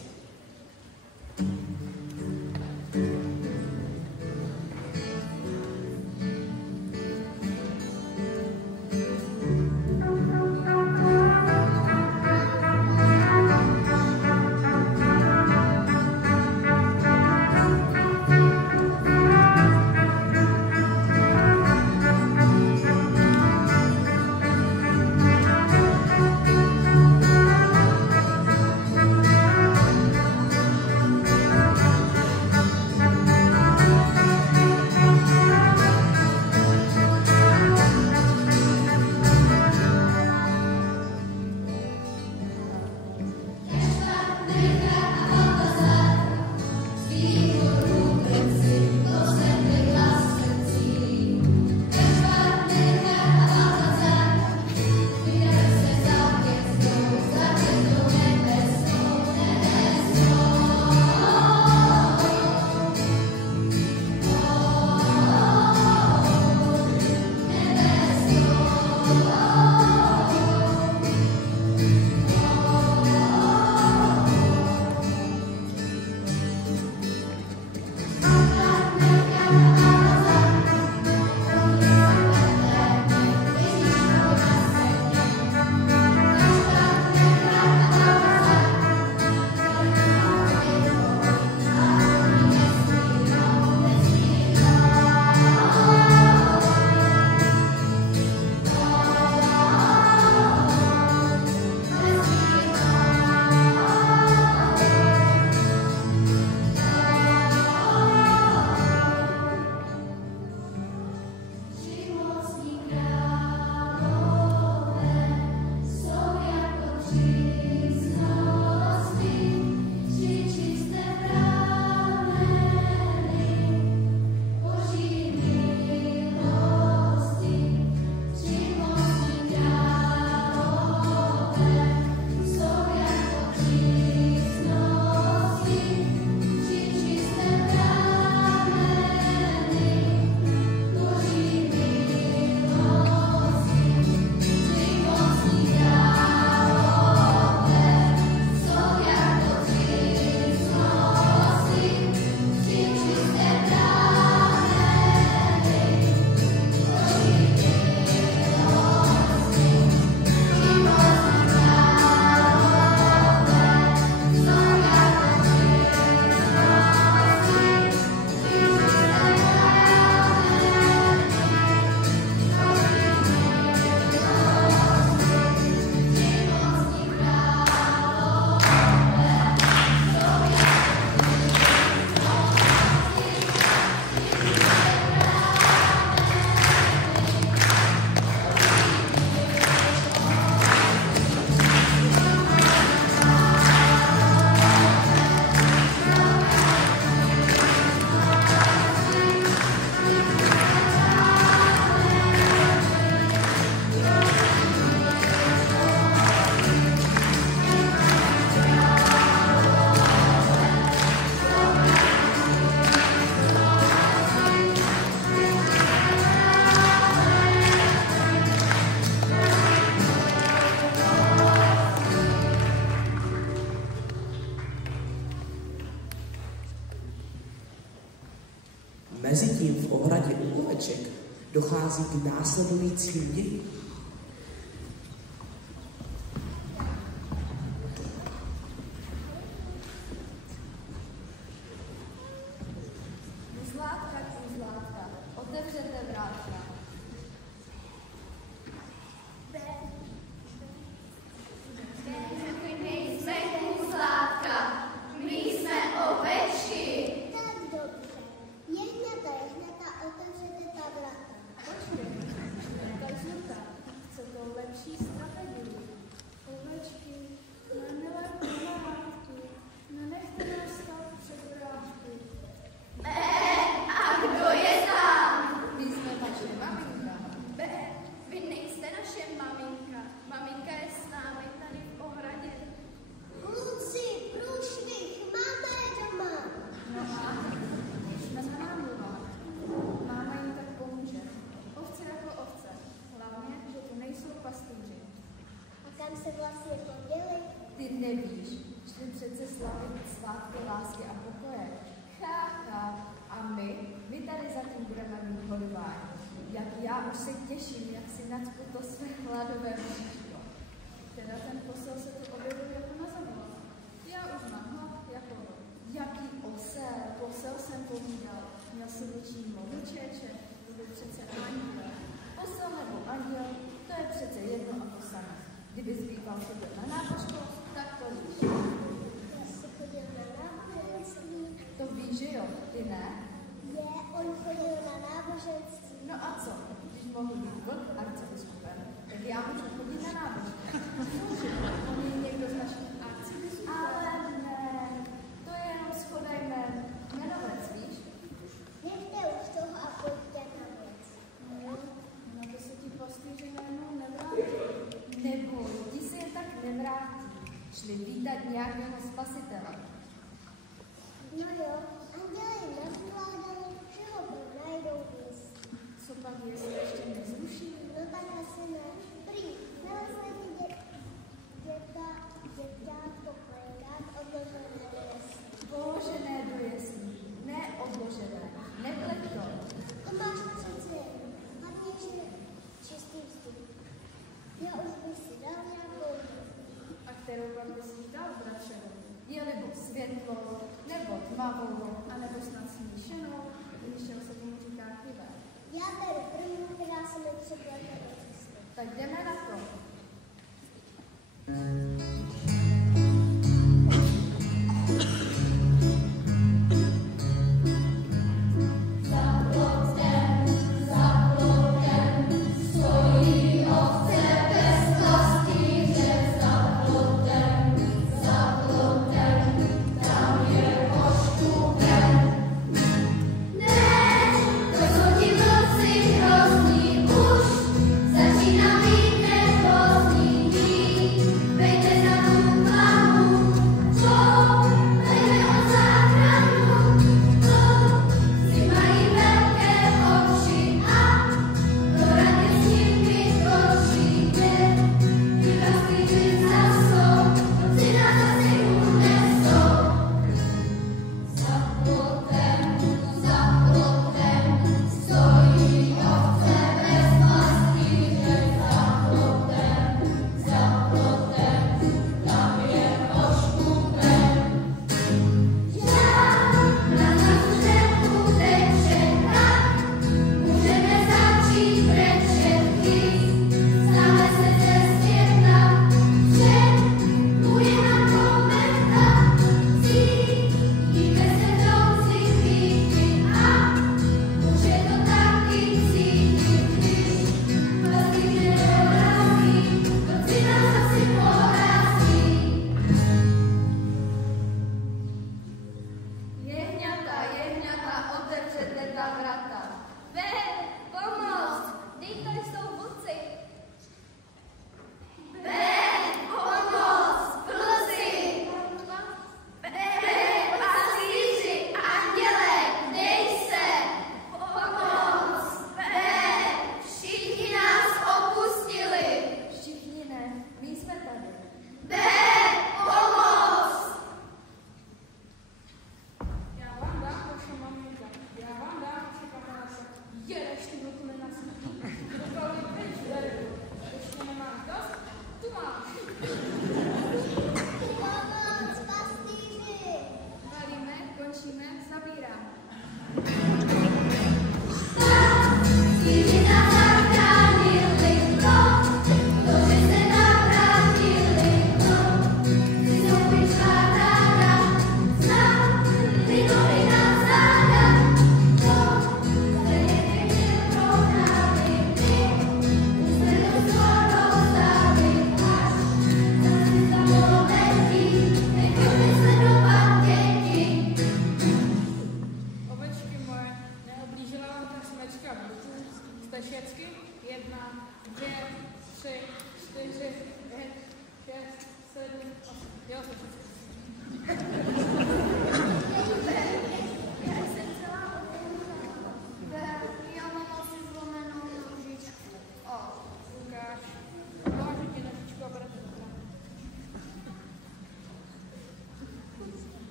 Mezitím v ohradě u oveček dochází k následujícím dějím. Zlátka, otevřete vrátka. My nejsme kůzlátka, my jsme ovečky. Tak dobře. Jehněte, otevřete ta vrata. Co to lepší strategii? Ovečky, mé milé pomáhátky, nenechte nás stát před brášky. A kdo je tam? My jsme vaše maminka. Vy nejste naše maminka. Maminka je s námi tady v ohradě. Kluci, průšvih, máma je doma. No a jsme za námi. Máma jim tak pomůže. Ovce jako ovce. Hlavně, že tu nejsou pastýři. A kam se vlastně poděli? Ty nevíš, šli přece slavit svátky lásky a pokoje. A my tady zatím budeme mít hodování. Jak já už se těším, jak si nacpu to své hladové bříško. Teda ten posel se tu objevil jako na zemi. Já už mám hlad jako Jaký osel? posel jsem povídal. Měl si větší mluvičeče, to byl přece anděl. Osel nebo anděl, to je přece jedno a to samé. Kdyby zbýval chodil na nábožku, tak to víš. Já si chodil na náboženství. To víš, že jo? Ty ne? On chodil na náboženství. No a co? Když mohu být vlk arcibiskupem, tak já můžu chodit na náboženství. On je někdo z našich arcibiskupů. Ale ne, to je jenom shoda jmen. Jmenovec, víš? Nechte už toho a pojďte na věc. No to se ti pastýři najednou nevrátí. Neboj, ti se je tak nevrátí. Šli vítat nějakého spasitele. No jo, anděli nazvládali, že ho pronajdou víc. Co pak je, ještě nezruší? No tak asi ne. Prý, nalezli ti děťátko plenkat, odložené do jesní. Bože, ne do jesní, ne odložené, nepleť to. To máš přece hlavně čistý vzduch. Já už bych si dal nějakou. A kterou pak bys jí dal, bratře? Je nebo světlou, nebo tmavou, A nebo snad smíšenou, když se tomu říká chyba. Já beru první, která se mi připlete do cesty. tak jdeme na to. Začíná být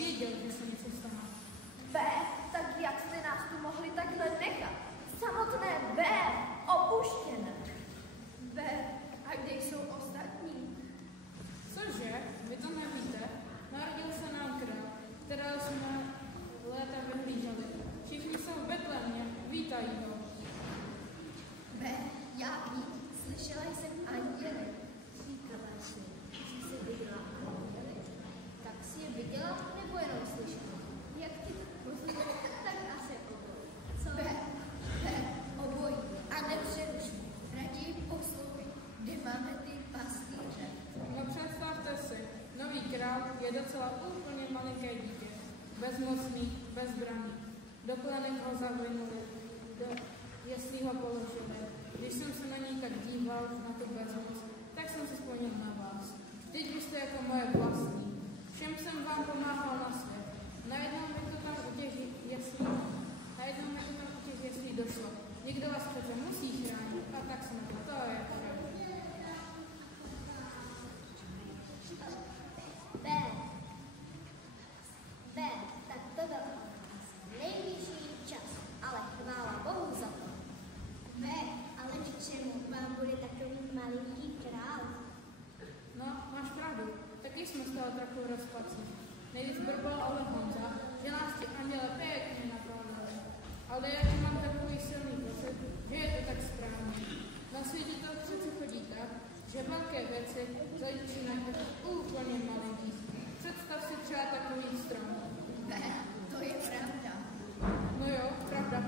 věděl, že se něco stane. B, tak jak jste nás tu mohli takhle nechat? Samotné B, opuštěné. B, a kde jsou ostatní? Cože? Vy to nevíte? Narodil se nám král, kterého jsme léta vyhlíželi. Všichni jsou v Betlémě, vítají ho. B, já vím, slyšela jsem anděly. Říkala si, že jsi viděla anděly. Tak si je viděla, nebo jenom slyšela? Jak ty posloucháš, tak asi obojí. Co? B, obojí. A nepřerušuj. Raději poslouchej, kde máme ty pastýře. No představte si, nový král je docela úplně malinké dítě. Bezmocný, bezbranný. Do plenek ho zavinuli, jestli ho položili. Když jsem se na něj tak díval, na tu bezmoc, tak jsem si vzpomněl na vás. Vždyť vy jste jako moje vlastní. Všem jsem vám pomáhal na svět. Najednou mi to tam u těch jeslí došlo. Někdo vás přece musí chránit, a tak jsme to je pravda. B, tak to byl nejvyšší čas, ale chvála Bohu za to. B, ale k čemu vám bude takový malinký král? No, máš pravdu, taky jsme z toho trochu rozpacení. Nejvíc brbal ale Honza, že nás ti anděle pěkně napravili. Ale já mám takový silný pocit, že je to tak správně. Na světě to přece chodí tak, že velké věci začínají úplně malinký. Představ si třeba takový strom. Ne, to je pravda. No jo, pravda.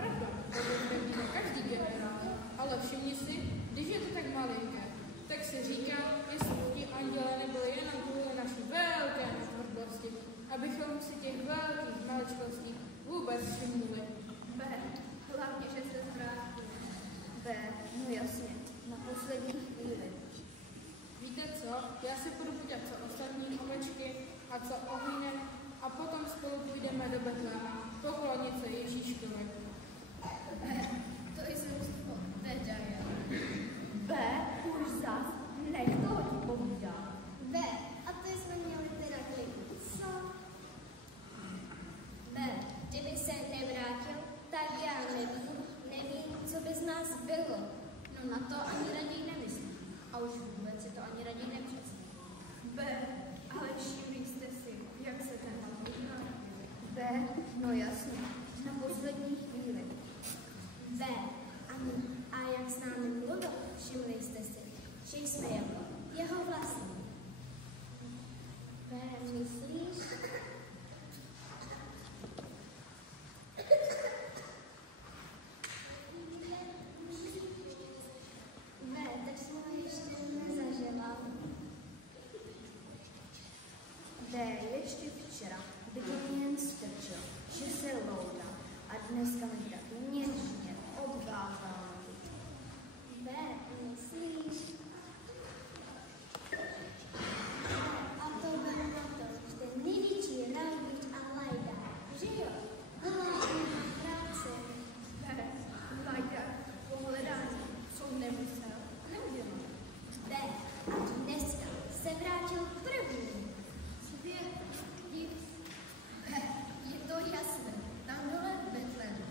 To je každý generál. Ale všimni si, když je to tak malinké, tak si říkám, jestli ti anděle nebyly jenom kvůli naší velké netvrdosti, abychom si těch velkých maličkostí vůbec všimnuli. B, hlavně, že se zvrátili. B, no jasně, na poslední chvíli. Víte co? Já si půjdu podívat, co ostatní ovečky a co ohýnek a potom spolu půjdeme do Betléma, poklonit se Ježíškovi. To jsem teda já. B, už zas, nech toho ti povídá. B, a to jsme měli teda klid. Co? B, kdyby se nevrátil, tak já nevím, co by z nás bylo. No na to ani raději nemyslím. A už vůbec si to ani raději nepředstavím. B, ale všimli jste si, jak se ten hodná. B, no jasně, na poslední chvíli. B, a jak s námi mluvil, všimli jste si, že jsme jako jeho vlastní. B, myslíš? B, tak jsem ho ještě nezažila. B, ještě včera, kdy jen strčil, že se loudá a dneska mi tak něžně obvázala. B, myslíš? A to byl na to, že ten největší raudič a lajda, že jo? Práce. B, lajda, pohledání, co nemusel, neudělal. B, a dneska se vrátil první. Je to jasné, tam dole v Betlému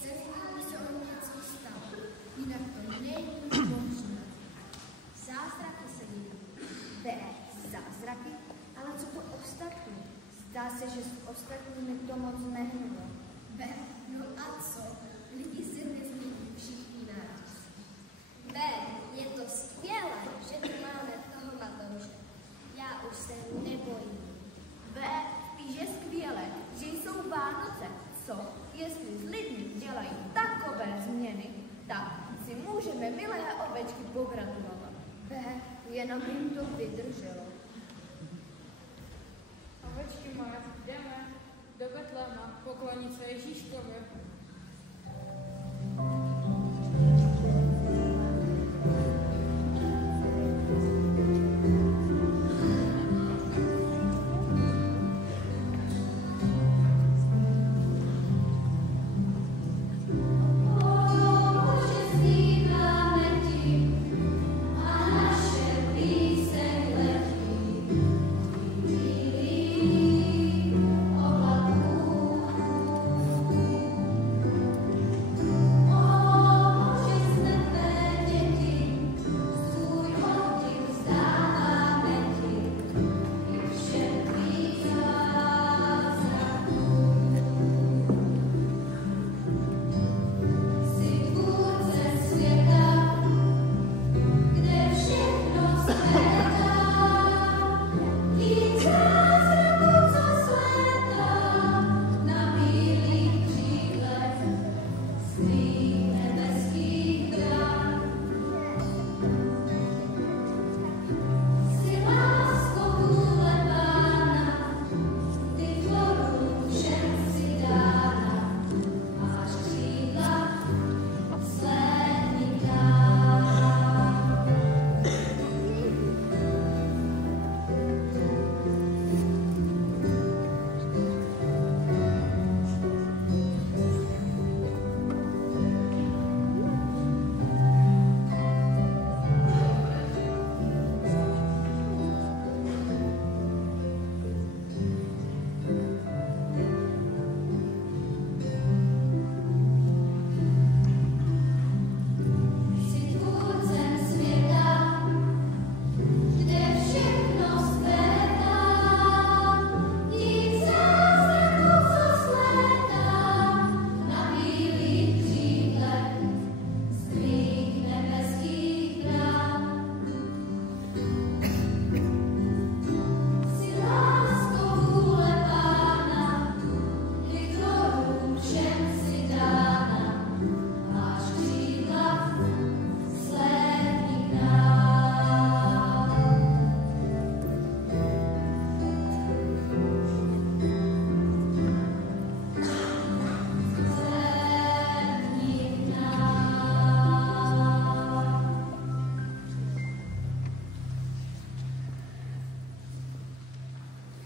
se o něco stalo, jinak to není možné. Zázraky se dějí. B, zázraky? Ale co to ostatní? Zdá se, že s ostatními to moc nehnulo. B, no a co? Lidi si nezmění všichni naraz. B, je to skvělé, že tu máme toho Matouše. Já už se nebojím. B, spíše skvěle, že jsou Vánoce. Co, jestli s lidmi dělají takové změny, tak si můžeme milé ovečky pogratulovat. B, jenom jim to vydrželo. Ovečky moje, jdeme do Betléma poklonit se Ježíškovi. Oh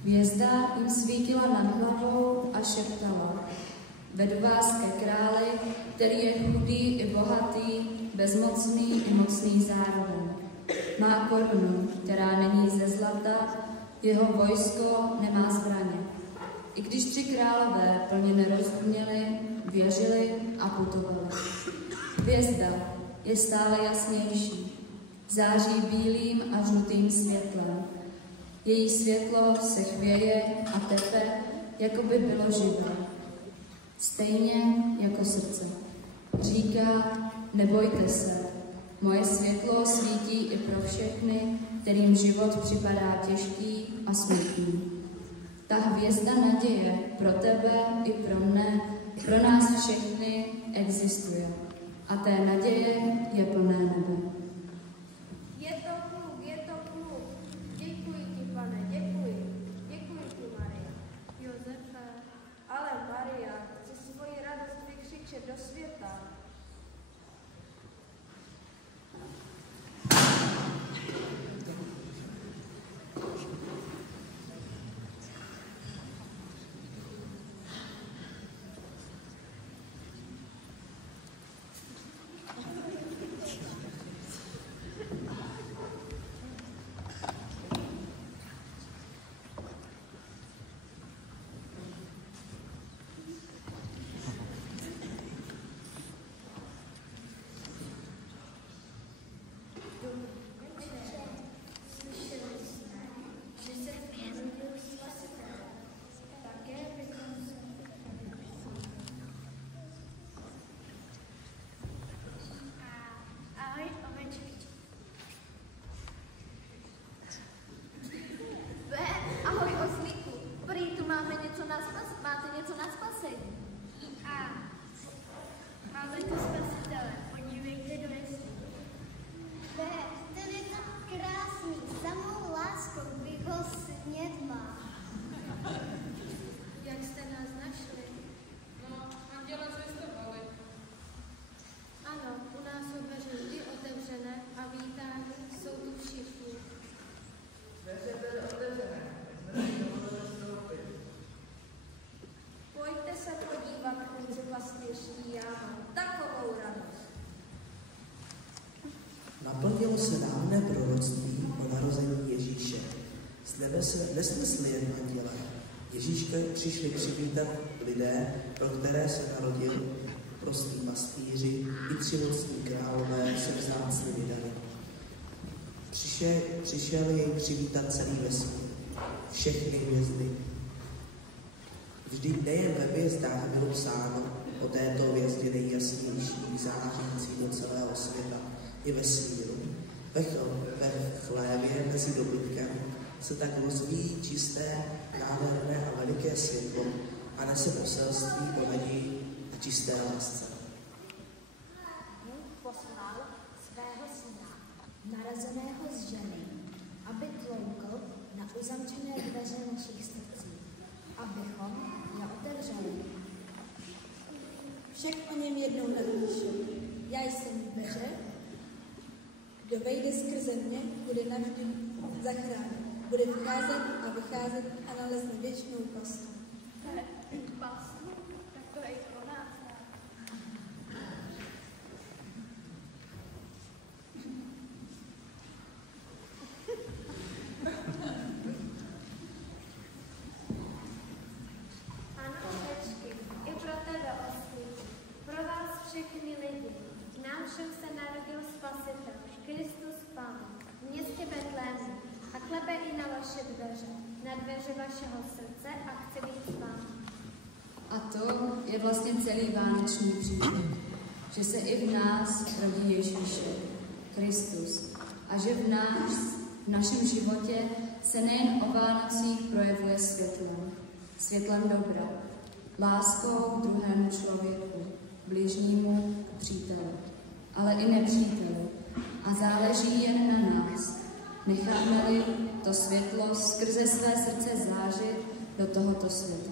Hvězda jim svítila nad hlavou a šeptala: Vedu vás ke králi, který je chudý i bohatý, bezmocný i mocný zároveň. Má korunu, která není ze zlata, jeho vojsko nemá zbraně. I když 3 králové plně nerozuměli, věřili a putovali. Hvězda je stále jasnější, září bílým a žlutým světlem. Její světlo se chvěje a tepe, jako by bylo živé. Stejně jako srdce. Říká: nebojte se, moje světlo svítí i pro všechny, kterým život připadá těžký a smutný. Ta hvězda naděje pro tebe i pro mne, pro nás všechny existuje. A té naděje je plné nebe. Je to kluk. Děkuji ti, pane, děkuji. Děkuji ti, Maria. Josefe, Ale Maria, chci svoji radost vykřičet do světa. Máte něco na spasení? máme tu spasitele, podívejte do jeslí. Ten je tak krásný, za mou láskou bych ho snědla. Jak jste nás našli? No, anděle cestovali. Ano, u nás jsou dveře vždy otevřené a vítání jsou tu všichni. Dveře byly otevřené. Pojďte se podívat, kluci pastýřští, já mám takovou radost. Naplnilo se dávné proroctví o narození Ježíše. Z nebe se nesnesli jen anděle. Ježíška přišli přivítat lidé, pro které se narodil prostý pastýři i 3 mocní králové se vzácnými dary. Přišel jej přivítat celý vesmír, všechny hvězdy. Vždyť nejen ve hvězdách bylo psáno o této hvězdě nejjasnější, zářící do celého světa i vesmíru. Ve chlévě mezi dobytkem se tak rozvíjí čisté, nádherné a veliké světlo a nese poselství o naději a čisté lásce. Bůh poslal svého syna, narozeného z ženy, aby tloukl na uzamčené dveře našich srdcí, abychom je otevřeli. Však o něm jednou napíšu. Já jsem dveře, kdo vejde skrze mě, bude navždy zachráněn. Bude vcházet a vycházet a nalezne věčnou pastu. Pastu? Tak to je i pro nás. Ano, ovečky, i pro tebe, oslíku, pro vás všechny lidi. Nám všem se narodil Spasitel, Kristus Pán, v městě Betlému a klepe i na vaše dveře, na dveře vašeho srdce a chce být s vámi. A to je vlastně celý vánoční příběh, že se i v nás rodí Ježíš, Kristus, a že v našem životě se nejen o Vánocích projevuje světlem, světlem dobra, láskou k druhému člověku, bližnímu, příteli, ale i nepříteli. A záleží jen na nás. Necháme-li to světlo skrze své srdce zářit do tohoto světa.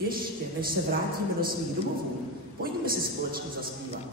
Ještě než se vrátíme do svých domovů, pojďme si společně zaspívat.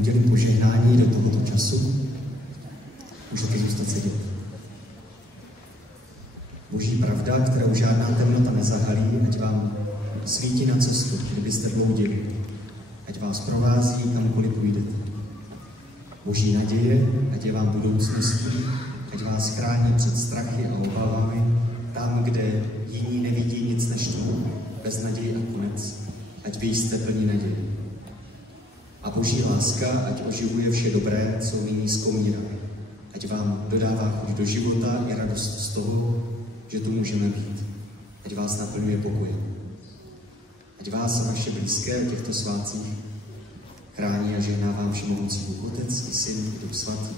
udělím požehnání do tohoto času. Můžete zůstat sedět. Boží pravda, kterou žádná temnota nezahalí, ať vám svítí na cestu, kdybyste bloudili. Ať vás provází kamkoliv půjdete. Boží naděje, ať je vám budoucností, ať vás chrání před strachy a obavami, tam, kde jiní nevidí nic než to, bez naději a konec, ať vy jste plní naději. A Boží láska, ať oživuje vše dobré, co nyní zkoumírá. Ať vám dodává chuť do života i radost z toho, že tu můžeme být. Ať vás naplňuje pokojem. Ať vás a vaše blízké v těchto svátcích chrání a žehná vám všemohoucí Bůh Otec i Syn i Duch Svatý.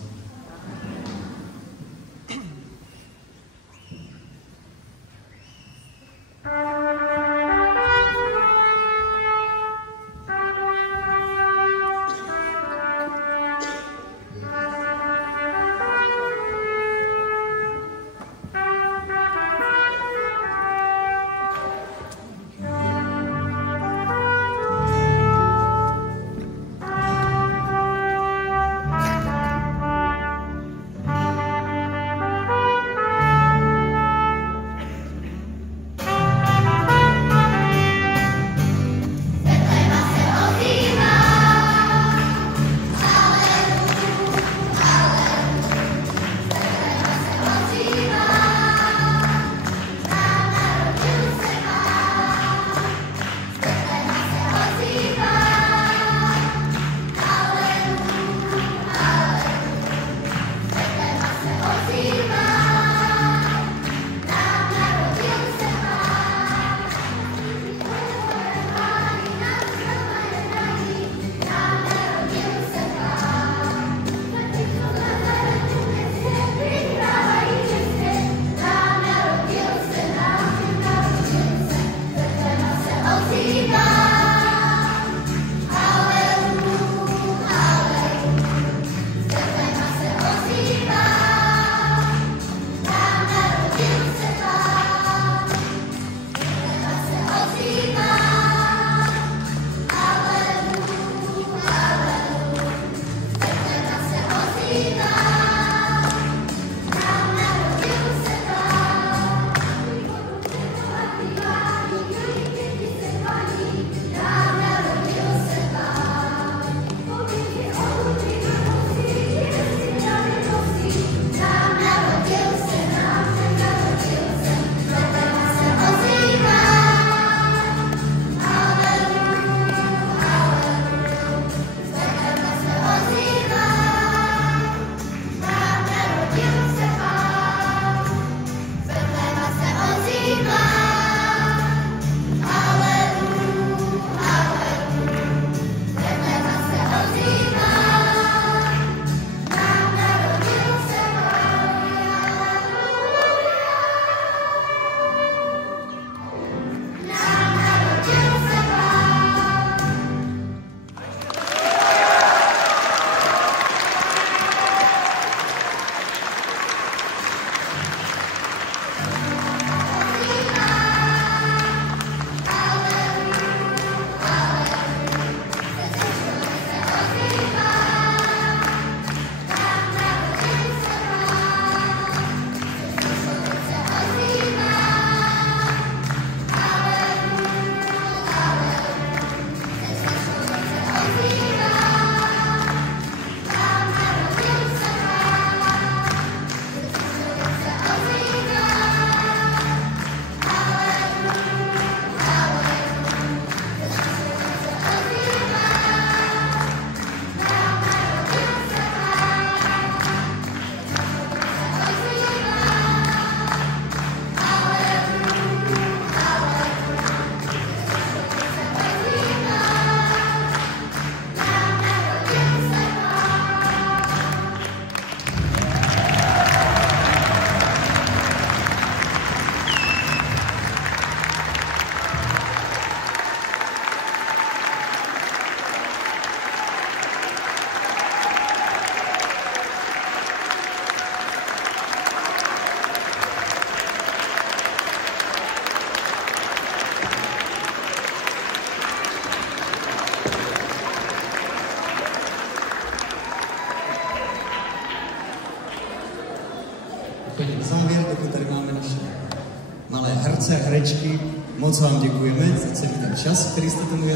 herce a herečky, moc vám děkujeme za celý ten čas, který jste tomu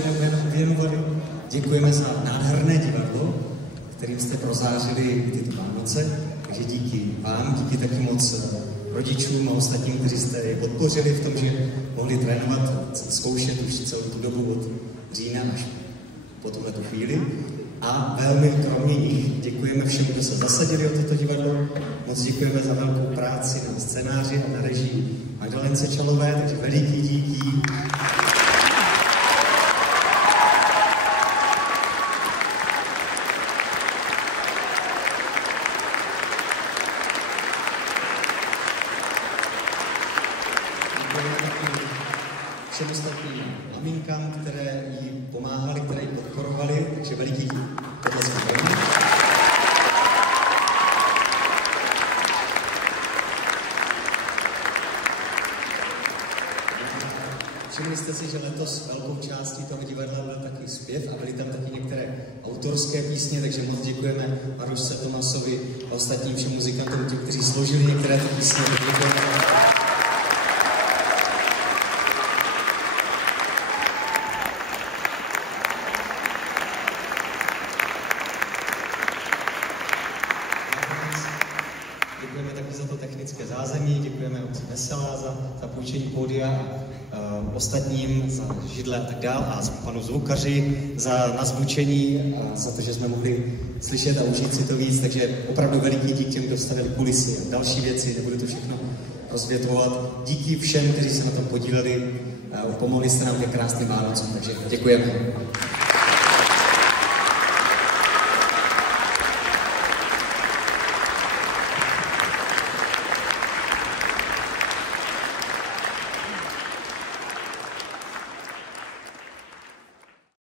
věnovali. Děkujeme za nádherné divadlo, kterým jste prozářili tyto Vánoce. Takže díky vám, díky taky moc rodičům a ostatním, kteří jste je podpořili v tom, že mohli trénovat, zkoušet už celou tu dobu od října až po tuhletu chvíli. A velmi kromě nich děkujeme všem, kdo se zasadili o toto divadlo. Moc děkujeme za velkou práci na scénáři a na režii Magdalence Čalové, takže veliký díky. Všem ostatním maminkám, které jí pomáhali, které jí podporovali, takže veliký dík. Všimli jste si, že letos velkou částí toho divadla byl taky zpěv a byly tam taky některé autorské písně, takže moc děkujeme Marušce Tomasovi a ostatním všem muzikantům, těm, kteří složili některé ty písně. Děkujeme taky za to technické zázemí, děkujeme obci Veselá za půjčení pódia a ostatním za židle a tak dál a panu zvukaři za nazvučení a za to, že jsme mohli slyšet a užít si to víc, takže opravdu veliký dík těm, kdo stavili kulisy a další věci, nebudu to všechno rozvětvovat. Díky všem, kteří se na tom podíleli, pomohli jste nám ke krásným Vánocům, takže děkujeme.